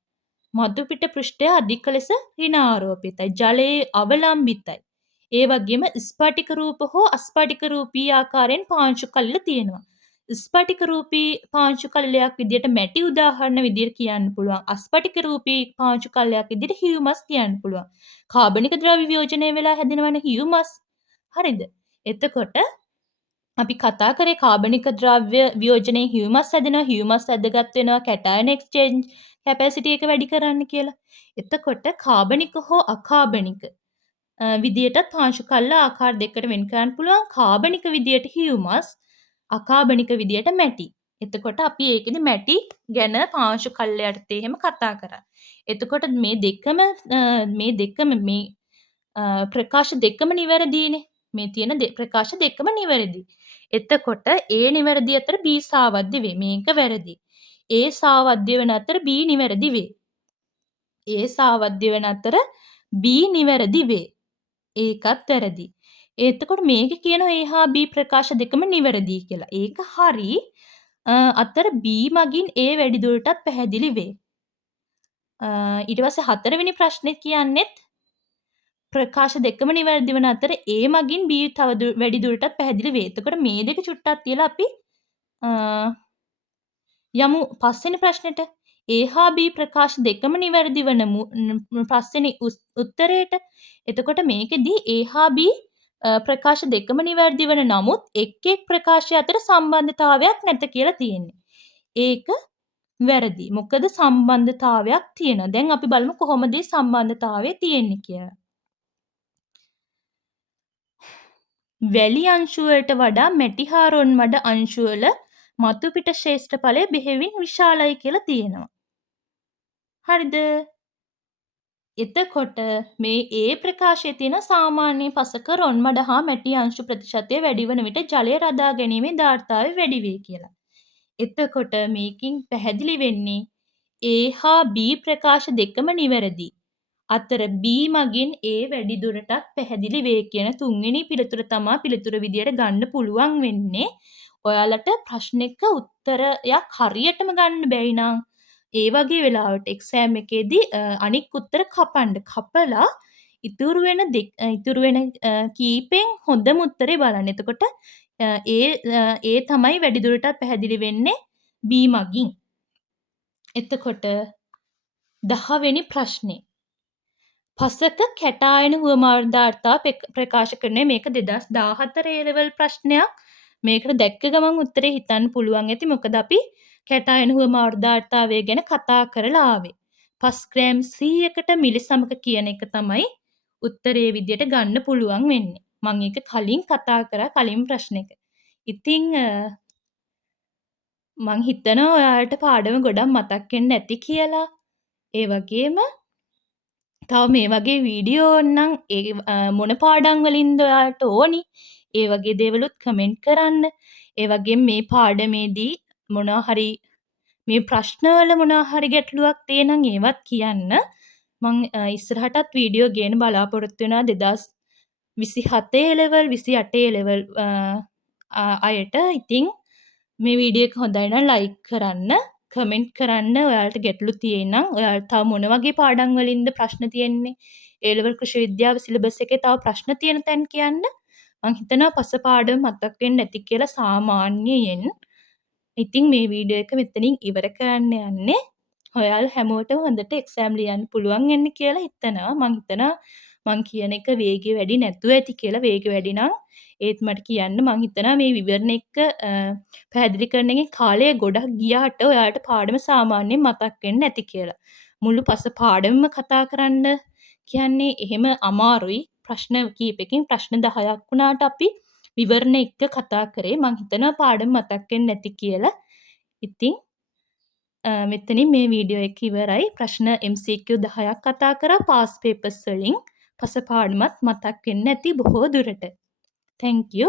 මතුපිට පෘෂ්ඨය අධික ලෙස ඍණාරෝපිතයි. ජලයේ අවලම්බිතයි. ඒ වගේම ස්ෆටික රූප හෝ අස්ෆටික රූපී ආකාරයෙන් පාංශු කලිල තියෙනවා. ස්ෆටික රූපී පාංශු කලිලයක් විදියට මැටි උදාහරණ විදියට කියන්න පුළුවන්. අස්ෆටික රූපී පාංශු කලිලයක් විදියට හියුමස් කියන්න පුළුවන්. කාබනික ද්‍රව්‍ය වියෝජනය වෙලා හැදෙනවනේ හියුමස්. හරිද? එතකොට අපි කතා කරේ කාබනික ද්‍රව්‍ය වියෝජනයේ හියුමස් හැදෙනවා. හියුමස් ඇදගත් වෙනවා කැටයන් එක්ස්චේන්ජ් කැපැසිටි එක වැඩි කරන්න කියලා. එතකොට කාබනික හෝ අකාබනික විදියටත් පාංශු කල්ල ආකාර දෙකකට වෙන් කරන්න පුළුවන්. කාබනික විදියට හියුමස්, අකාබනික විදියට මැටි. එතකොට අපි ඒකෙදි මැටි ගැන පාංශු කල්ල යටතේ එහෙම කතා කරා. එතකොට මේ දෙකම ප්‍රකාශ දෙකම නිවැරදිනේ. මේ තියෙන ප්‍රකාශ දෙකම නිවැරදි. එතකොට A නිවැරදි අතර B සාවද්‍ය වේ. මේක වැරදි. A සාවද්‍ය වෙන අතර B නිවැරදි වේ. A සාවද්‍ය වෙන අතර B නිවැරදි වේ. ඒකත් වැරදි. එතකොට මේක කියනවා A හා B ප්‍රකාශ දෙකම නිවැරදි කියලා. ඒක හරි. අතර B මගින් A වැඩි දුරටත් පැහැදිලි වේ. ඊට පස්සේ 4 වෙනි ප්‍රශ්නේ කියන්නේත් ප්‍රකාශ දෙකම නිවැරදි වන අතර A මගින් B තව වැඩි දුරටත් පැහැදිලි වේ. එතකොට මේ දෙක චුට්ටක් තියලා අපි යමු 5 වෙනි ප්‍රශ්නෙට. A හා B ප්‍රකාශ දෙකම නිවැරදි වන පස්වෙනි උත්තරේට. එතකොට මේකෙදී A හා B ප්‍රකාශ දෙකම නිවැරදි වන නමුත් එක් ප්‍රකාශය අතර සම්බන්ධතාවයක් නැත කියලා තියෙන්නේ. ඒක වැරදි. මොකද සම්බන්ධතාවයක් තියෙනවා. දැන් අපි බලමු කොහොමද සම්බන්ධතාවය තියෙන්නේ කියලා. වැලි අංශු වලට වඩා මැටි හා රොන් මඩ අංශු වල මතුපිට ශ්‍රේෂ්ඨඵලය බෙහෙවින් විශාලයි කියලා තියෙනවා. හරිද? එතකොට මේ A ප්‍රකාශයේ තියෙන සාමාන්‍ය පසක රොන් මඩ හා මැටි අංශු ප්‍රතිශතය වැඩි වන විට ජලය රදා ගැනීමේ ධාරිතාවය වැඩි වේ කියලා. එතකොට මේකින් පැහැදිලි වෙන්නේ A හා B ප්‍රකාශ දෙකම නිවැරදි. අතර B මගින් A වැඩිදුරටත් පැහැදිලි වේ කියන තුන්වෙනි පිළිතුර තමා පිළිතුර විදියට ගන්න පුළුවන් වෙන්නේ. ඔයාලට ප්‍රශ්නෙක උත්තරයක් හරියටම ගන්න බැයි නම් ඒ වගේ වෙලාවට එක්සෑම් එකේදී අනික් උත්තර කපන්න. කපලා ඉතුරු වෙන කීපෙන් හොඳම උත්තරේ බලන්න. එතකොට ඒ තමයි වැඩිදුරටත් පැහැදිලි වෙන්නේ B මගින්. එතකොට 10 වෙනි ප්‍රශ්නේ. පසක කැටායන හුවමාර්ගධාර්තා ප්‍රකාශ කරන්නේ මේක 2014 A level ප්‍රශ්නයක්. මේකට දැක්ක ගමන් උත්තරේ හිතන්න පුළුවන් ඇති. මොකද අපි කැටායන හුවමාර්ගධාර්තාවය ගැන කතා කරලා ආවේ. පස් ග්‍රෑම් 100කට මිලි සමක කියන එක තමයි උත්තරේ විදියට ගන්න පුළුවන් වෙන්නේ. මම ඒක කලින් කතා කරා කලින් ප්‍රශ්නෙක. ඉතින් මං හිතනවා ඔයාලට පාඩම ගොඩක් මතක් වෙන්නේ නැති කියලා. ඒ වගේම තව මේ වගේ වීඩියෝ ඕන්නම් මොන පාඩම් වලින්ද ඔයාලට ඕනි? ඒ වගේ දේවලුත් කමෙන්ට් කරන්න. ඒ වගේම මේ පාඩමේදී මොනවා හරි මේ ප්‍රශ්නවල මොනවා හරි ගැටලුවක් තියෙනම් ඒවත් කියන්න. මං ඉස්සරහටත් වීඩියෝ ගේන්න බලාපොරොත්තු වෙනවා 2027 level 28 level අයට. ඉතින් මේ වීඩියෝ එක හොඳයි නම් ලයික් කරන්න, කමෙන්ට් කරන්න. ඔයාලට ගැටලු තියෙනම් ඔයාලට තව මොන වගේ පාඩම් වලින්ද ප්‍රශ්න තියෙන්නේ? A level කෘෂි විද්‍යාව සිලබස් එකේ තව ප්‍රශ්න තියෙන තැන් කියන්න. මං හිතනවා පස පාඩම මතක් වෙන්නේ නැති කියලා සාමාන්‍යයෙන්. ඉතින් මේ වීඩියෝ එක මෙතනින් ඉවර කරන්න යන්නේ. ඔයාලා හැමෝටම හොඳට එක්සෑම් ලියන්න පුළුවන් වෙන්න කියලා හිතනවා. මං හිතනවා මං කියන එක වේගෙ වැඩි නැතුව ඇති කියලා. වේගෙ වැඩි නම් ඒත් මට කියන්න. මං හිතනවා මේ විවරණ එක්ක පැහැදිලි කරන එකෙන් කාලය ගොඩක් ගියාට ඔයාලට පාඩම සාමාන්‍යයෙන් මතක් වෙන්නේ නැති කියලා. මුළු පස පාඩමම කතා කරන්න කියන්නේ එහෙම අමාරුයි. ප්‍රශ්න කීපකින් ප්‍රශ්න 10ක් වුණාට අපි විවරණ එක්ක කතා කරේ. මං හිතනවා පාඩම මතක් වෙන්නේ නැති කියලා. ඉතින් මෙතනින් මේ වීඩියෝ එක ඉවරයි. ප්‍රශ්න MCQ 10ක් කතා කරා පාස් පේපර්ස් වලින්. පස පාඩමත් මතක් වෙන්නේ නැති බොහෝ දුරට. Thank you.